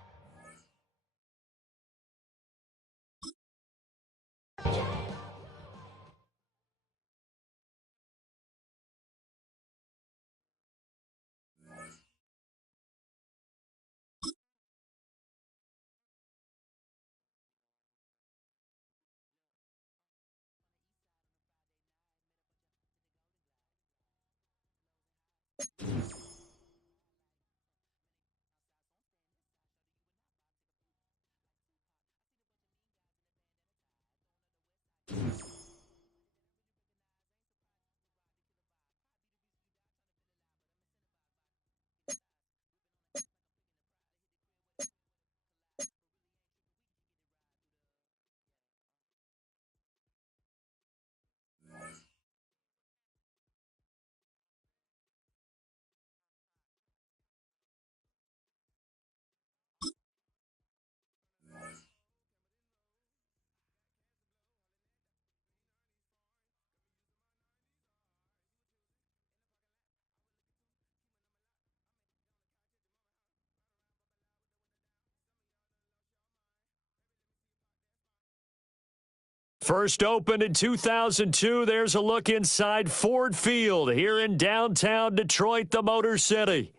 First opened in 2002. There's a look inside Ford Field here in downtown Detroit, the Motor City.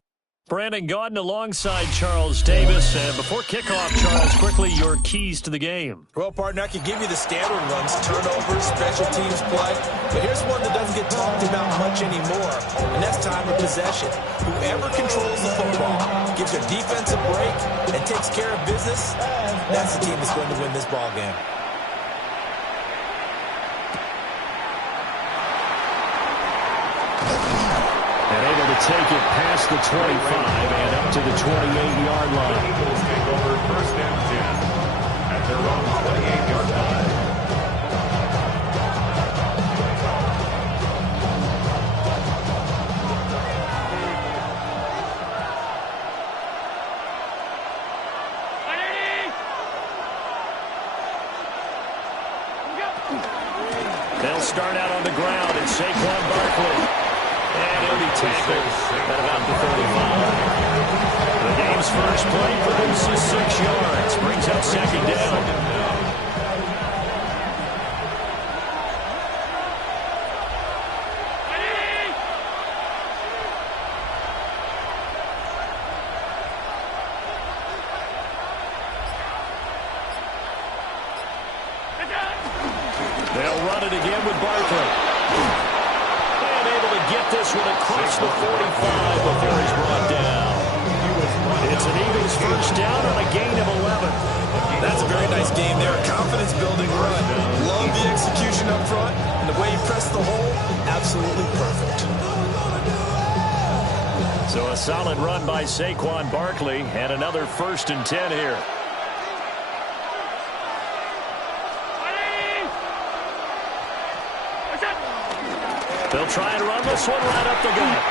Brandon Gaudin alongside Charles Davis. And before kickoff, Charles, quickly your keys to the game. Well, partner, I can give you the standard ones, turnovers, special teams play. But here's one that doesn't get talked about much anymore, and that's time of possession. Whoever controls the football, gives their defense a break, and takes care of business, that's the team that's going to win this ball game. And able to take it past the 25 and up to the 28-yard line. Eagles take over first and 10 at their own 28-yard line. They'll start out on the ground, and Saquon Barkley. And he'll be tackled at about the 35. The game's first play produces 6 yards. Brings up second down. They'll run it again with Barkley. Get this one across the 45 before he's brought down. It's an Eagles first down on a gain of 11. That's a very nice game there. A confidence-building run. Love the execution up front. And the way he pressed the hole, absolutely perfect. So a solid run by Saquon Barkley and another 1st and 10 here. They'll try and run this one right up the gut.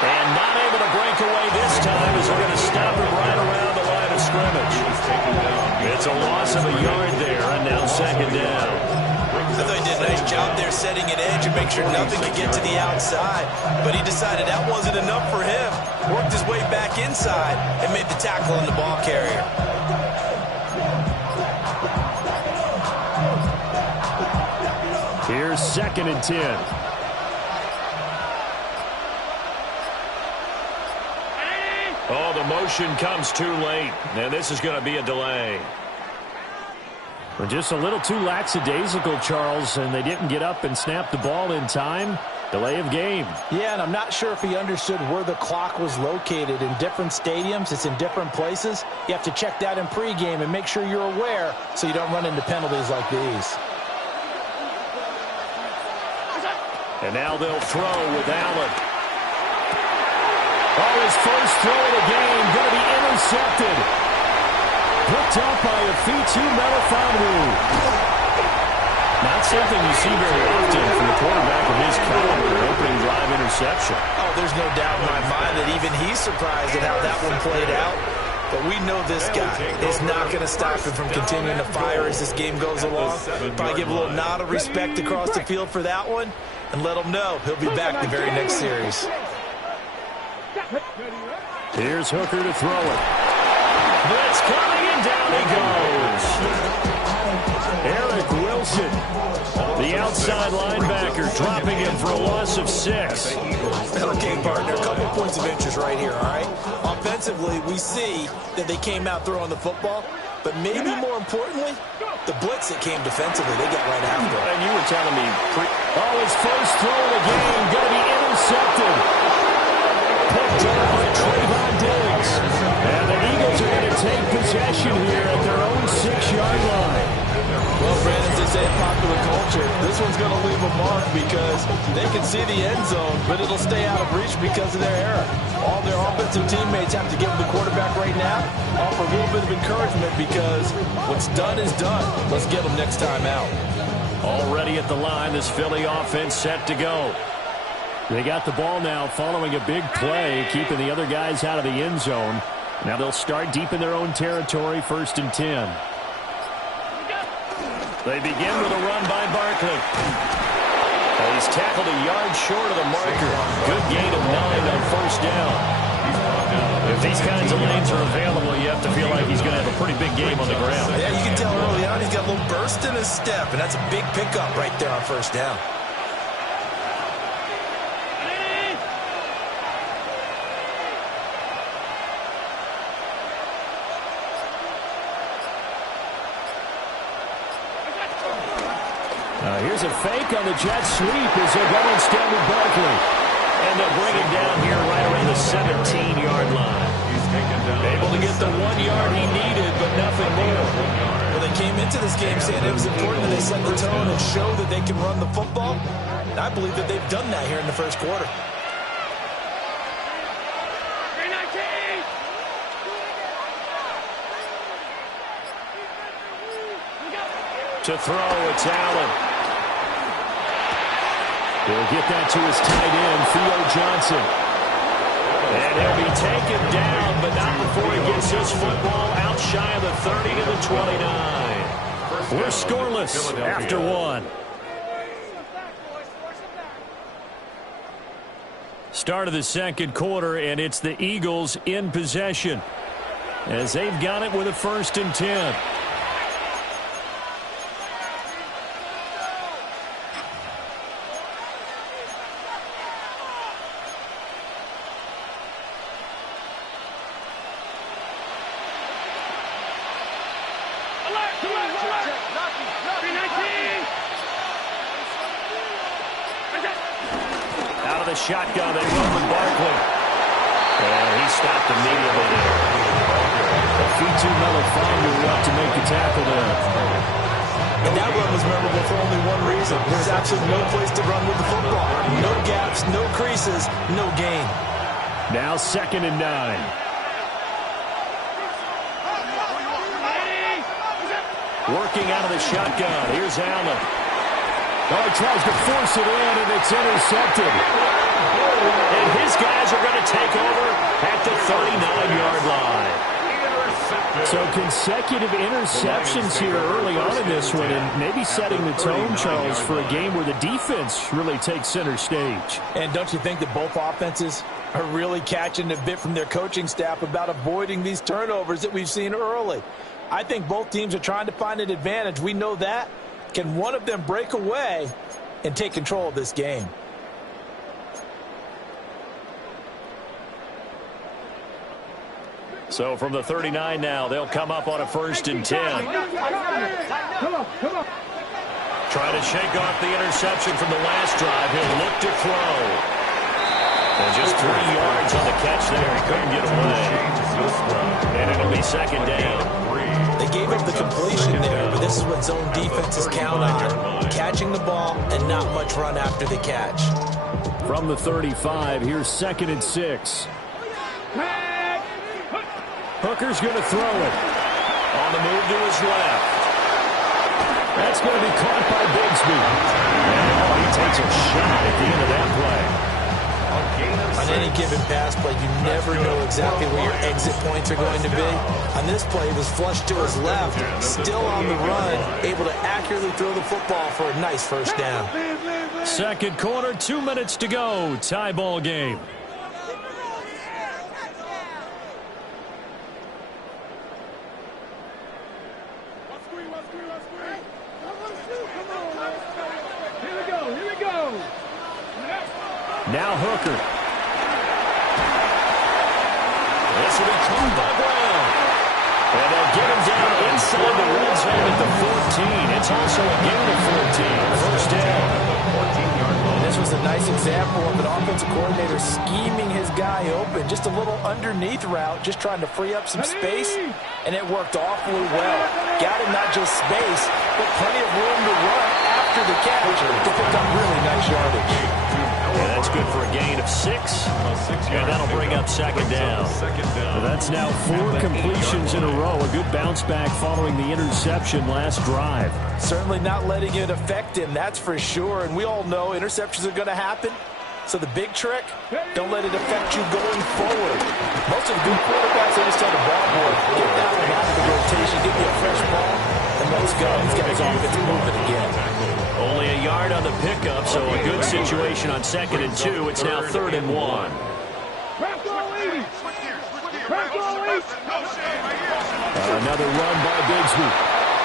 And not able to break away this time as they're going to stop him right around the line of scrimmage. It's a loss of a yard there, and now second down. I thought he did a nice job there setting an edge and make sure nothing could get to the outside. But he decided that wasn't enough for him. Worked his way back inside and made the tackle on the ball carrier. Here's 2nd and 10. Oh, the motion comes too late, and this is going to be a delay. Well, just a little too lackadaisical, Charles, and they didn't get up and snap the ball in time. Delay of game. Yeah, and I'm not sure if he understood where the clock was located. In different stadiums, it's in different places. You have to check that in pregame and make sure you're aware so you don't run into penalties like these. And now they'll throw with Allen. Oh, his first throw of the game going to be intercepted. Picked up by a Fitu Melifonwu. Not something you see very often from a quarterback of his caliber, an opening drive interception. Oh, there's no doubt in my mind that even he's surprised at how that one played out. But we know this guy is not going to stop him from continuing to fire as this game goes along. Probably give a little nod of respect across the field for that one and let him know he'll be back the very next series. Here's Hooker to throw it. Blitz coming, and down he goes. Eric Wilson, the outside linebacker, dropping him for a loss of 6. Okay, partner, a couple points of interest right here, all right? Offensively, we see that they came out throwing the football, but maybe more importantly, the blitz that came defensively, they got right after it. And you were telling me, his first throw of the game, going to be intercepted. Picked up by Trayvon Diggs. And the Eagles are going to take possession here at their own 6-yard line. Well, Brandon, as they say in popular culture, this one's going to leave a mark because they can see the end zone, but it'll stay out of reach because of their error. All their offensive teammates have to give the quarterback right now, offer a little bit of encouragement because what's done is done. Let's get them next time out. Already at the line, this Philly offense set to go. They got the ball now following a big play, keeping the other guys out of the end zone. Now they'll start deep in their own territory, 1st and 10. They begin with a run by Barkley. He's tackled tackled a yard short of the marker. Good gain of 9 on first down. If these kinds of lanes are available, you have to feel like he's going to have a pretty big game on the ground. Yeah, you can tell early on he's got a little burst in his step, and that's a big pickup right there on first down. Here's a fake on the jet sweep as they're going instead with Barkley. And they'll bring him down here right around the 17-yard line. He's taken down. Able to get the 1 yard he needed, but nothing more. Well, they came into this game saying it was important that they set the tone and show that they can run the football. And I believe that they've done that here in the first quarter. To throw, it's Allen. He'll get that to his tight end, Theo Johnson. And he'll be taken down, but not before he gets this football out shy of the 30 to the 29. We're scoreless after 1. Start of the second quarter, and it's the Eagles in possession as they've got it with a 1st and 10. Shotgun, they run with Barkley. And he stopped immediately there. Fitu Melifonwu up to make the tackle there. And that run was memorable for only one reason. There's absolutely no place to run with the football. No gaps, no creases, no gain. Now 2nd and 9. Working out of the shotgun. Here's Allen. Oh, he tries to force it in, and it's intercepted. And his guys are going to take over at the 39-yard line. So consecutive interceptions here early on in this one, and maybe setting the tone, Charles, for a game where the defense really takes center stage. And don't you think that both offenses are really catching a bit from their coaching staff about avoiding these turnovers that we've seen early? I think both teams are trying to find an advantage. We know that. Can one of them break away and take control of this game? So from the 39 now, they'll come up on a 1st and 10. Trying to shake off the interception from the last drive. He'll look to throw. And just 3 yards on the catch there. He couldn't get away. And it'll be 2nd down. They gave up the completion there, but this is what zone defenses count on. Catching the ball and not much run after the catch. From the 35, here's 2nd and 6. Hooker's going to throw it. On the move to his left. That's going to be caught by Bigsby. And he takes a shot at the end of that play. On any given pass play, you never know exactly where your exit points are going to be. On this play, it was flushed to his left, still on the run, able to accurately throw the football for a nice 1st down. Second quarter, 2 minutes to go. Tie ball game. Now Hooker. This will be caught by Brown. And they'll get him down inside the red zone at the 14. It's also a gain of 14. 1st down. And this was a nice example of an offensive coordinator scheming his guy open. Just a little underneath route, just trying to free up some space. And it worked awfully well. Got him not just space, but plenty of room to run after the catch to pick up really nice yardage. Yeah, that's good for a gain of 6. And that'll bring up 2nd down. That's now 4 completions in a row. A good bounce back following the interception last drive. Certainly not letting it affect him, that's for sure. And we all know interceptions are going to happen. So the big trick, don't let it affect you going forward. Most of the good quarterbacks, they just tell the ball boy, get that one out of the rotation, get me a fresh ball, and let's go. He's got his offense moving again. Only a yard on the pickup, so a good situation on 2nd and 2. It's now 3rd and 1. Another run by Bigsby.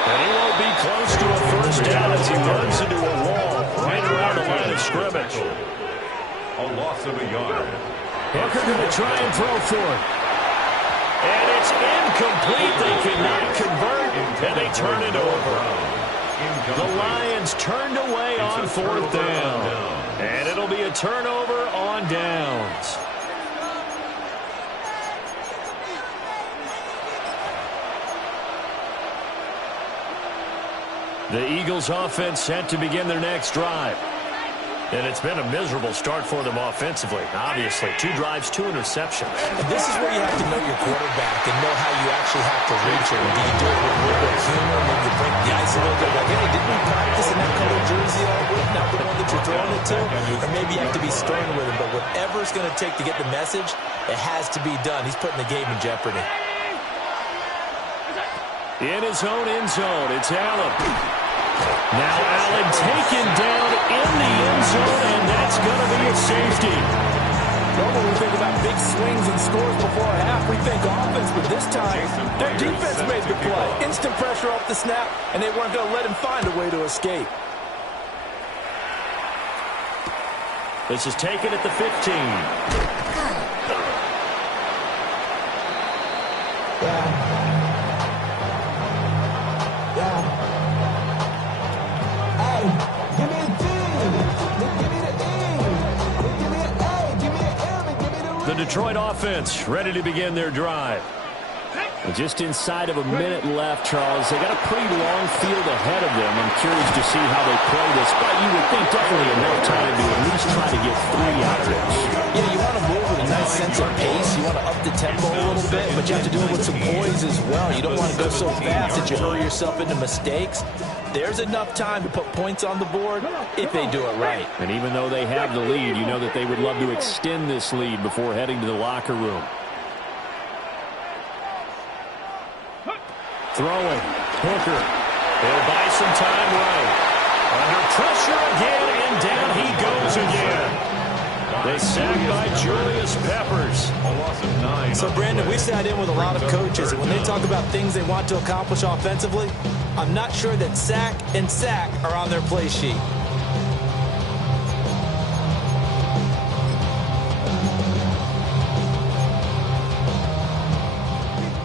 And he won't be close to a first down as he runs into a wall right around the line of scrimmage. A loss of a yard. Hooker going to try and throw for it. And it's incomplete. They cannot convert, and they turn it over. The Lions turned away on 4th down. And it'll be a turnover on downs. The Eagles offense set to begin their next drive. And it's been a miserable start for them offensively. Obviously, 2 drives, 2 interceptions. And this is where you have to know your quarterback and know how you actually have to reach him. Do you do it with a little bit of humor? Maybe you break the ice a little bit. Like, hey, didn't we practice in that colored jersey all week? Not the one that you're throwing it to? Or maybe you have to be stern with him. But whatever it's going to take to get the message, it has to be done. He's putting the game in jeopardy. In his own end zone, it's Allen. Now Allen taken down in the end zone, and that's going to be a safety. Normally we think about big swings and scores before a half. We think offense, but this time their defense made the play. Instant pressure off the snap, and they weren't going to let him find a way to escape. This is taken at the 15. The Detroit offense ready to begin their drive. Just inside of a minute left, Charles. They got a pretty long field ahead of them. I'm curious to see how they play this, but you would think definitely enough time to at least try to get 3 out of it. Yeah, you want to move with a nice sense of pace. You want to up the tempo a little bit, but you have to do it with some poise as well. You don't want to go so fast that you hurry yourself into mistakes. There's enough time to put points on the board if they do it right. And even though they have the lead, you know that they would love to extend this lead before heading to the locker room. Throwing. Hooker. He'll buy some time right. Under pressure again, and down he goes again. They sacked by Julius Peppers. A loss of 9. So, Brandon, we sat in with a lot of coaches, and when they talk about things they want to accomplish offensively, I'm not sure that sack and sack are on their play sheet.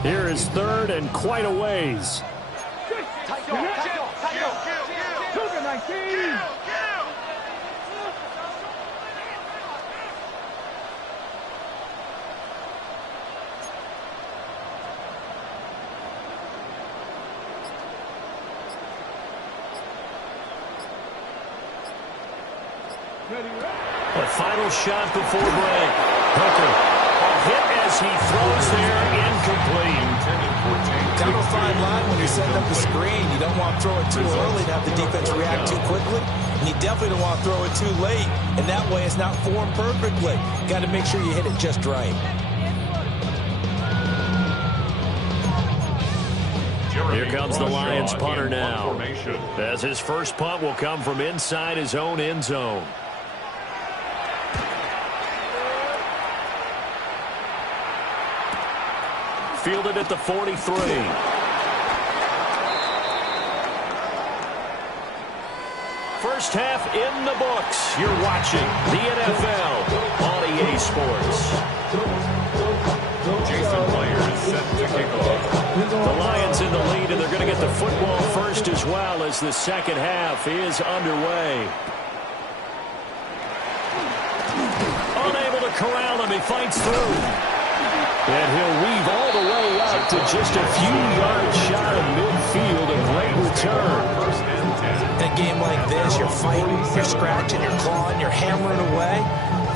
Here is 3rd and quite a ways. A final shot before break. Hooker. A hit as he throws there, incomplete. Kind of a fine line when you're setting up the screen. You don't want to throw it too early and have the defense react too quickly. And you definitely don't want to throw it too late. And that way it's not formed perfectly. Got to make sure you hit it just right. Here comes the Lions punter now. As his first punt will come from inside his own end zone. Fielded at the 43. First half in the books. You're watching the NFL on EA Sports. Jason Myers set to kick off. The Lions in the lead, and they're going to get the football first as well as the second half is underway. Unable to corral him. He fights through. And he'll weave all the way up to just a few yards shy of midfield. A great return. In a game like this, you're fighting, you're scratching, you're clawing, you're hammering away.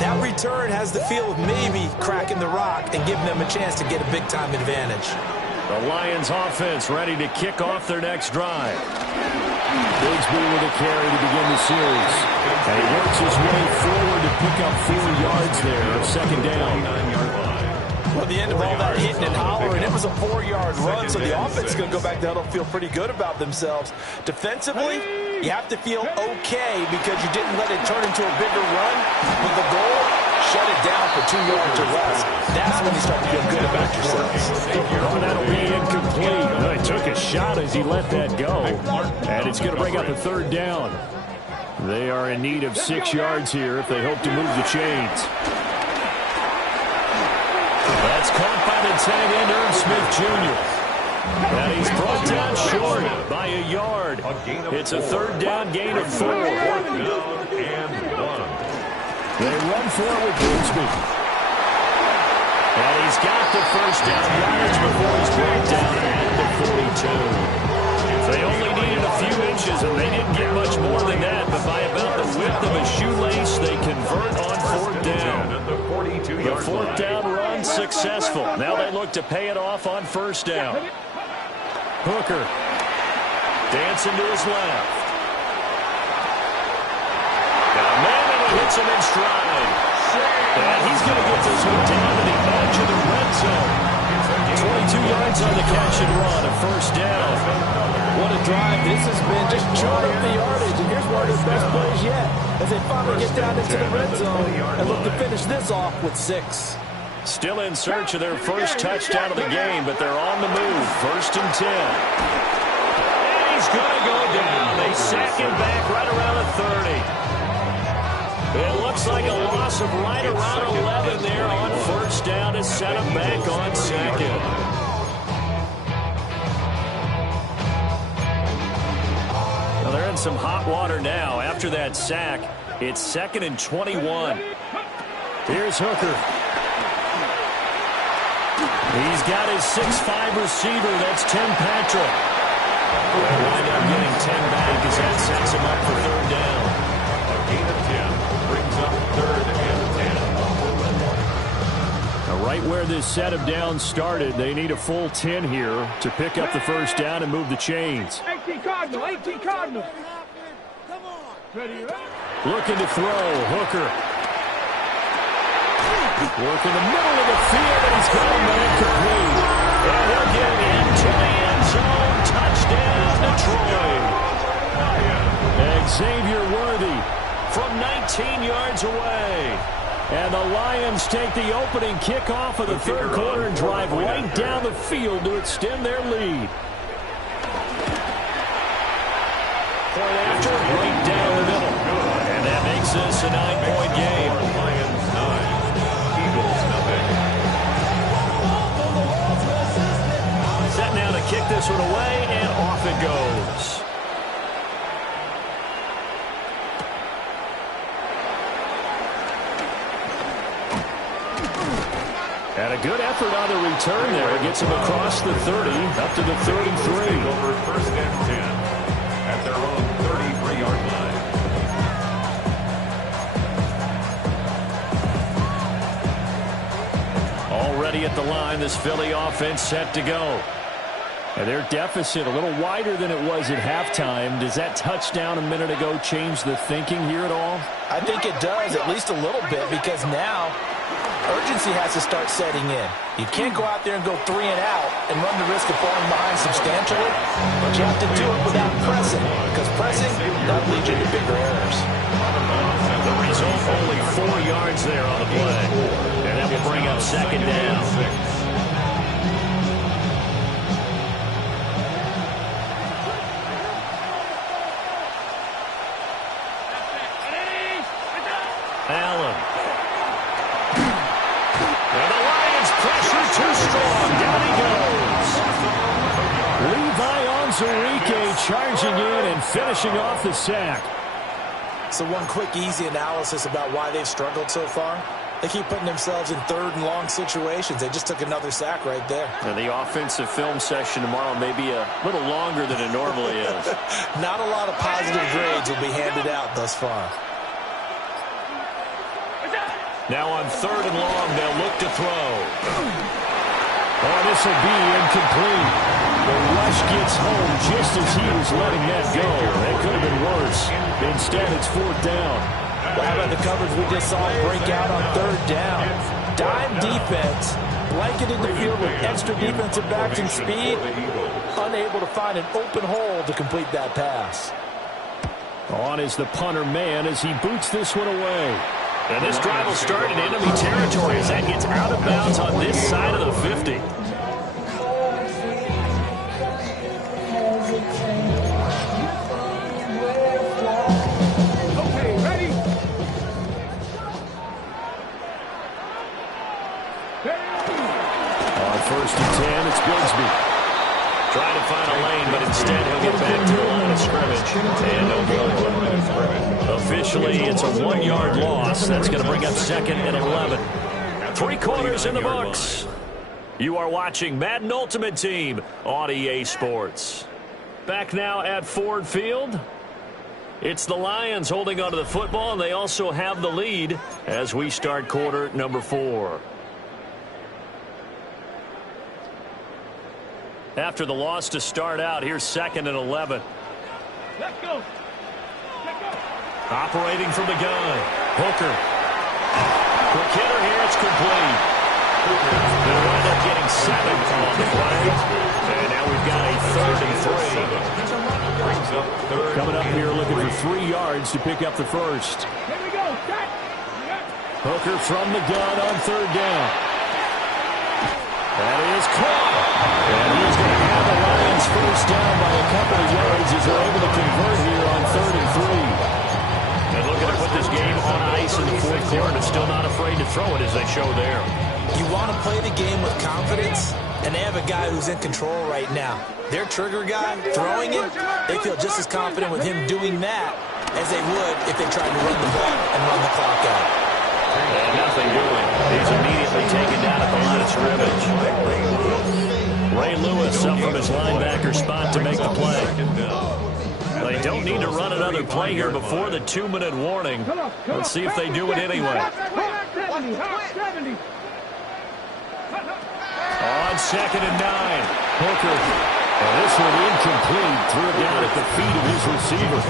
That return has the feel of maybe cracking the rock and giving them a chance to get a big-time advantage. The Lions offense ready to kick off their next drive. Bigsby with a carry to begin the series. And he works his way forward to pick up 4 yards there on second down. Well, the end of all that hitting and hollering, it was a 4-yard run, so the offense is going to go back down and feel pretty good about themselves. Defensively, You have to feel okay because you didn't let it turn into a bigger run. With the goal, shut it down for 2 yards or less. That's when you start to feel good about yourselves. Oh, that'll be incomplete. Well, he took a shot as he let that go. And it's going to bring up a third down. They are in need of 6 yards here if they hope to move the chains. That's caught by the tight end, Irv Smith Jr. And he's brought down short by a yard. It's a third down gain of 4. They run for it with Grigsby. And he's got the first down yards before he's brought down at the 42. They only needed a few inches, and they didn't get much more than that. But by about the width of a shoelace, they convert on fourth down. The fourth down run successful. Now they look to pay it off on first down. Hooker dancing to his left. Got a man, and he hits him in stride. And he's going to get this one down to the edge of the red zone. 22 yards on the catch and run, a first down. What a drive this has been, just chewing up the yardage. And here's one of his best plays yet, as they finally get down into the red zone and look to finish this off with 6. Still in search of their first touchdown of the game, but they're on the move. First and 10. And he's going to go down. They sack him back right around the 30. It looks like a loss of right around 11 there on first down to set him back on second. Well, they're in some hot water now. After that sack, it's 2nd and 21. Here's Hooker. He's got his 6'5 receiver. That's Tim Patrick. They wind up getting 10 back as that sets him up for third down. A gain of 10 brings up 3rd and 10. Now, right where this set of downs started, they need a full 10 here to pick up the first down and move the chains. 18 Cardinal, 18 Cardinal. Come on. Ready, Looking to throw, Hooker. Work in the middle of the field, and he's got a man complete. And he'll get into the end zone. Touchdown, Detroit. Xavier Worthy from 19 yards away. And the Lions take the opening kickoff of the third quarter and drive right down the field to extend their lead. Point after, right down the middle. And that makes this a 9-point game. Lions 9, Eagles nothing. Set now to kick this one away, and off it goes. And a good effort on the return there. It gets him across the 30, up to the 33. Over 1st and 10 at their own 33-yard line. Already at the line, this Philly offense set to go. And their deficit a little wider than it was at halftime. Does that touchdown a minute ago change the thinking here at all? I think it does, at least a little bit, because now urgency has to start setting in. You can't go out there and go 3 and out and run the risk of falling behind substantially, but you have to do it without pressing, because pressing, that leads you to bigger errors. The result, only 4 yards there on the play. And that will bring up second down. Allen. And the Lions pressure too strong. Down he goes. Levi Onwuzurike charging in and finishing off the sack. So one quick, easy analysis about why they've struggled so far. They keep putting themselves in 3rd and long situations. They just took another sack right there. And the offensive film session tomorrow may be a little longer than it normally is. Not a lot of positive grades will be handed out thus far. Now on 3rd and long, they'll look to throw. Oh, this will be incomplete. The rush gets home just as he was letting that go. That could have been worse. Instead, it's 4th down. Well, how about the coverage we just saw break out on 3rd down? Dime defense, blanketed the field with extra defensive backs and speed, unable to find an open hole to complete that pass. On is the punter man as he boots this one away. And this drive will start in enemy territory as that gets out of bounds on this side of the 50. Okay, ready? On 1st and 10, it's Grigsby. Trying to find a lane, but instead he'll get back to the line of scrimmage. And no good. Officially, it's a 1-yard loss. That's going to bring up 2nd and 11. 3 quarters in the books. You are watching Madden Ultimate Team on EA Sports. Back now at Ford Field. It's the Lions holding onto the football, and they also have the lead as we start quarter number 4. After the loss to start out, here's 2nd and 11. Let's go. Operating from the gun. Hooker. Quick hitter here. It's complete. They'll wind up getting 7 on the play. And now we've got a 3rd and 3. Coming up here looking for 3 yards to pick up the first. Here we go. Hooker from the gun on 3rd down. That is caught. And he's going to have the Lions first down by a couple of yards as they're able to convert here on 3rd and 3. And looking to put this game on ice in the 4th quarter, but still not afraid to throw it as they show there. You want to play the game with confidence, and they have a guy who's in control right now. Their trigger guy, throwing it, they feel just as confident with him doing that as they would if they tried to run the ball and run the clock out. And nothing doing. He's immediately taken down at the line of scrimmage. Ray Lewis up from his linebacker spot to make the play. They don't need to run another play here before the 2-minute warning. Let's see if they do it anyway. On 2nd and 9, Hooker. And this one incomplete. Threw it down at the feet of his receiver.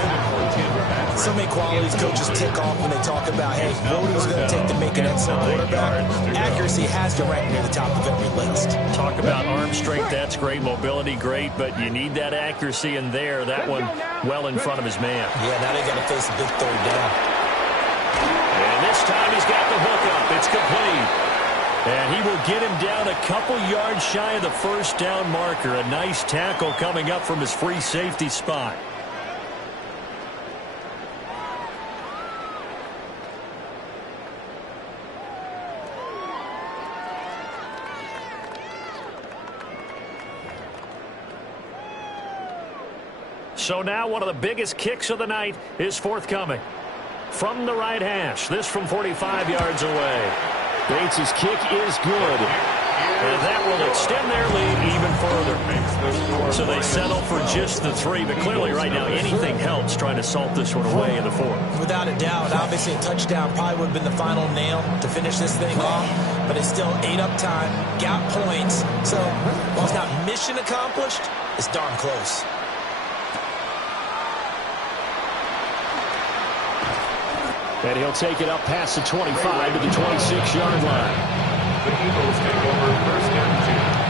So many qualities coaches tick off when they talk about, hey, what it was going to take to make an excellent quarterback. Accuracy has to rank near the top of every list. Talk about arm strength, that's great. Mobility, great. But you need that accuracy in there. That one well in front of his man. Yeah, now they got to face a big 3rd down. And this time he's got the hook up. It's complete. And he will get him down a couple yards shy of the first down marker. A nice tackle coming up from his free safety spot. So now one of the biggest kicks of the night is forthcoming. From the right hash, this from 45 yards away. Bates' kick is good. And that will extend their lead even further. So they settle for just the 3, but clearly right now anything helps trying to salt this one away in the 4th. Without a doubt, obviously a touchdown probably would have been the final nail to finish this thing off, but it's still ate up time, got points. So while it's not mission accomplished, it's darn close. And he'll take it up past the 25 to the 26-yard line. The Eagles take over 1st and 2.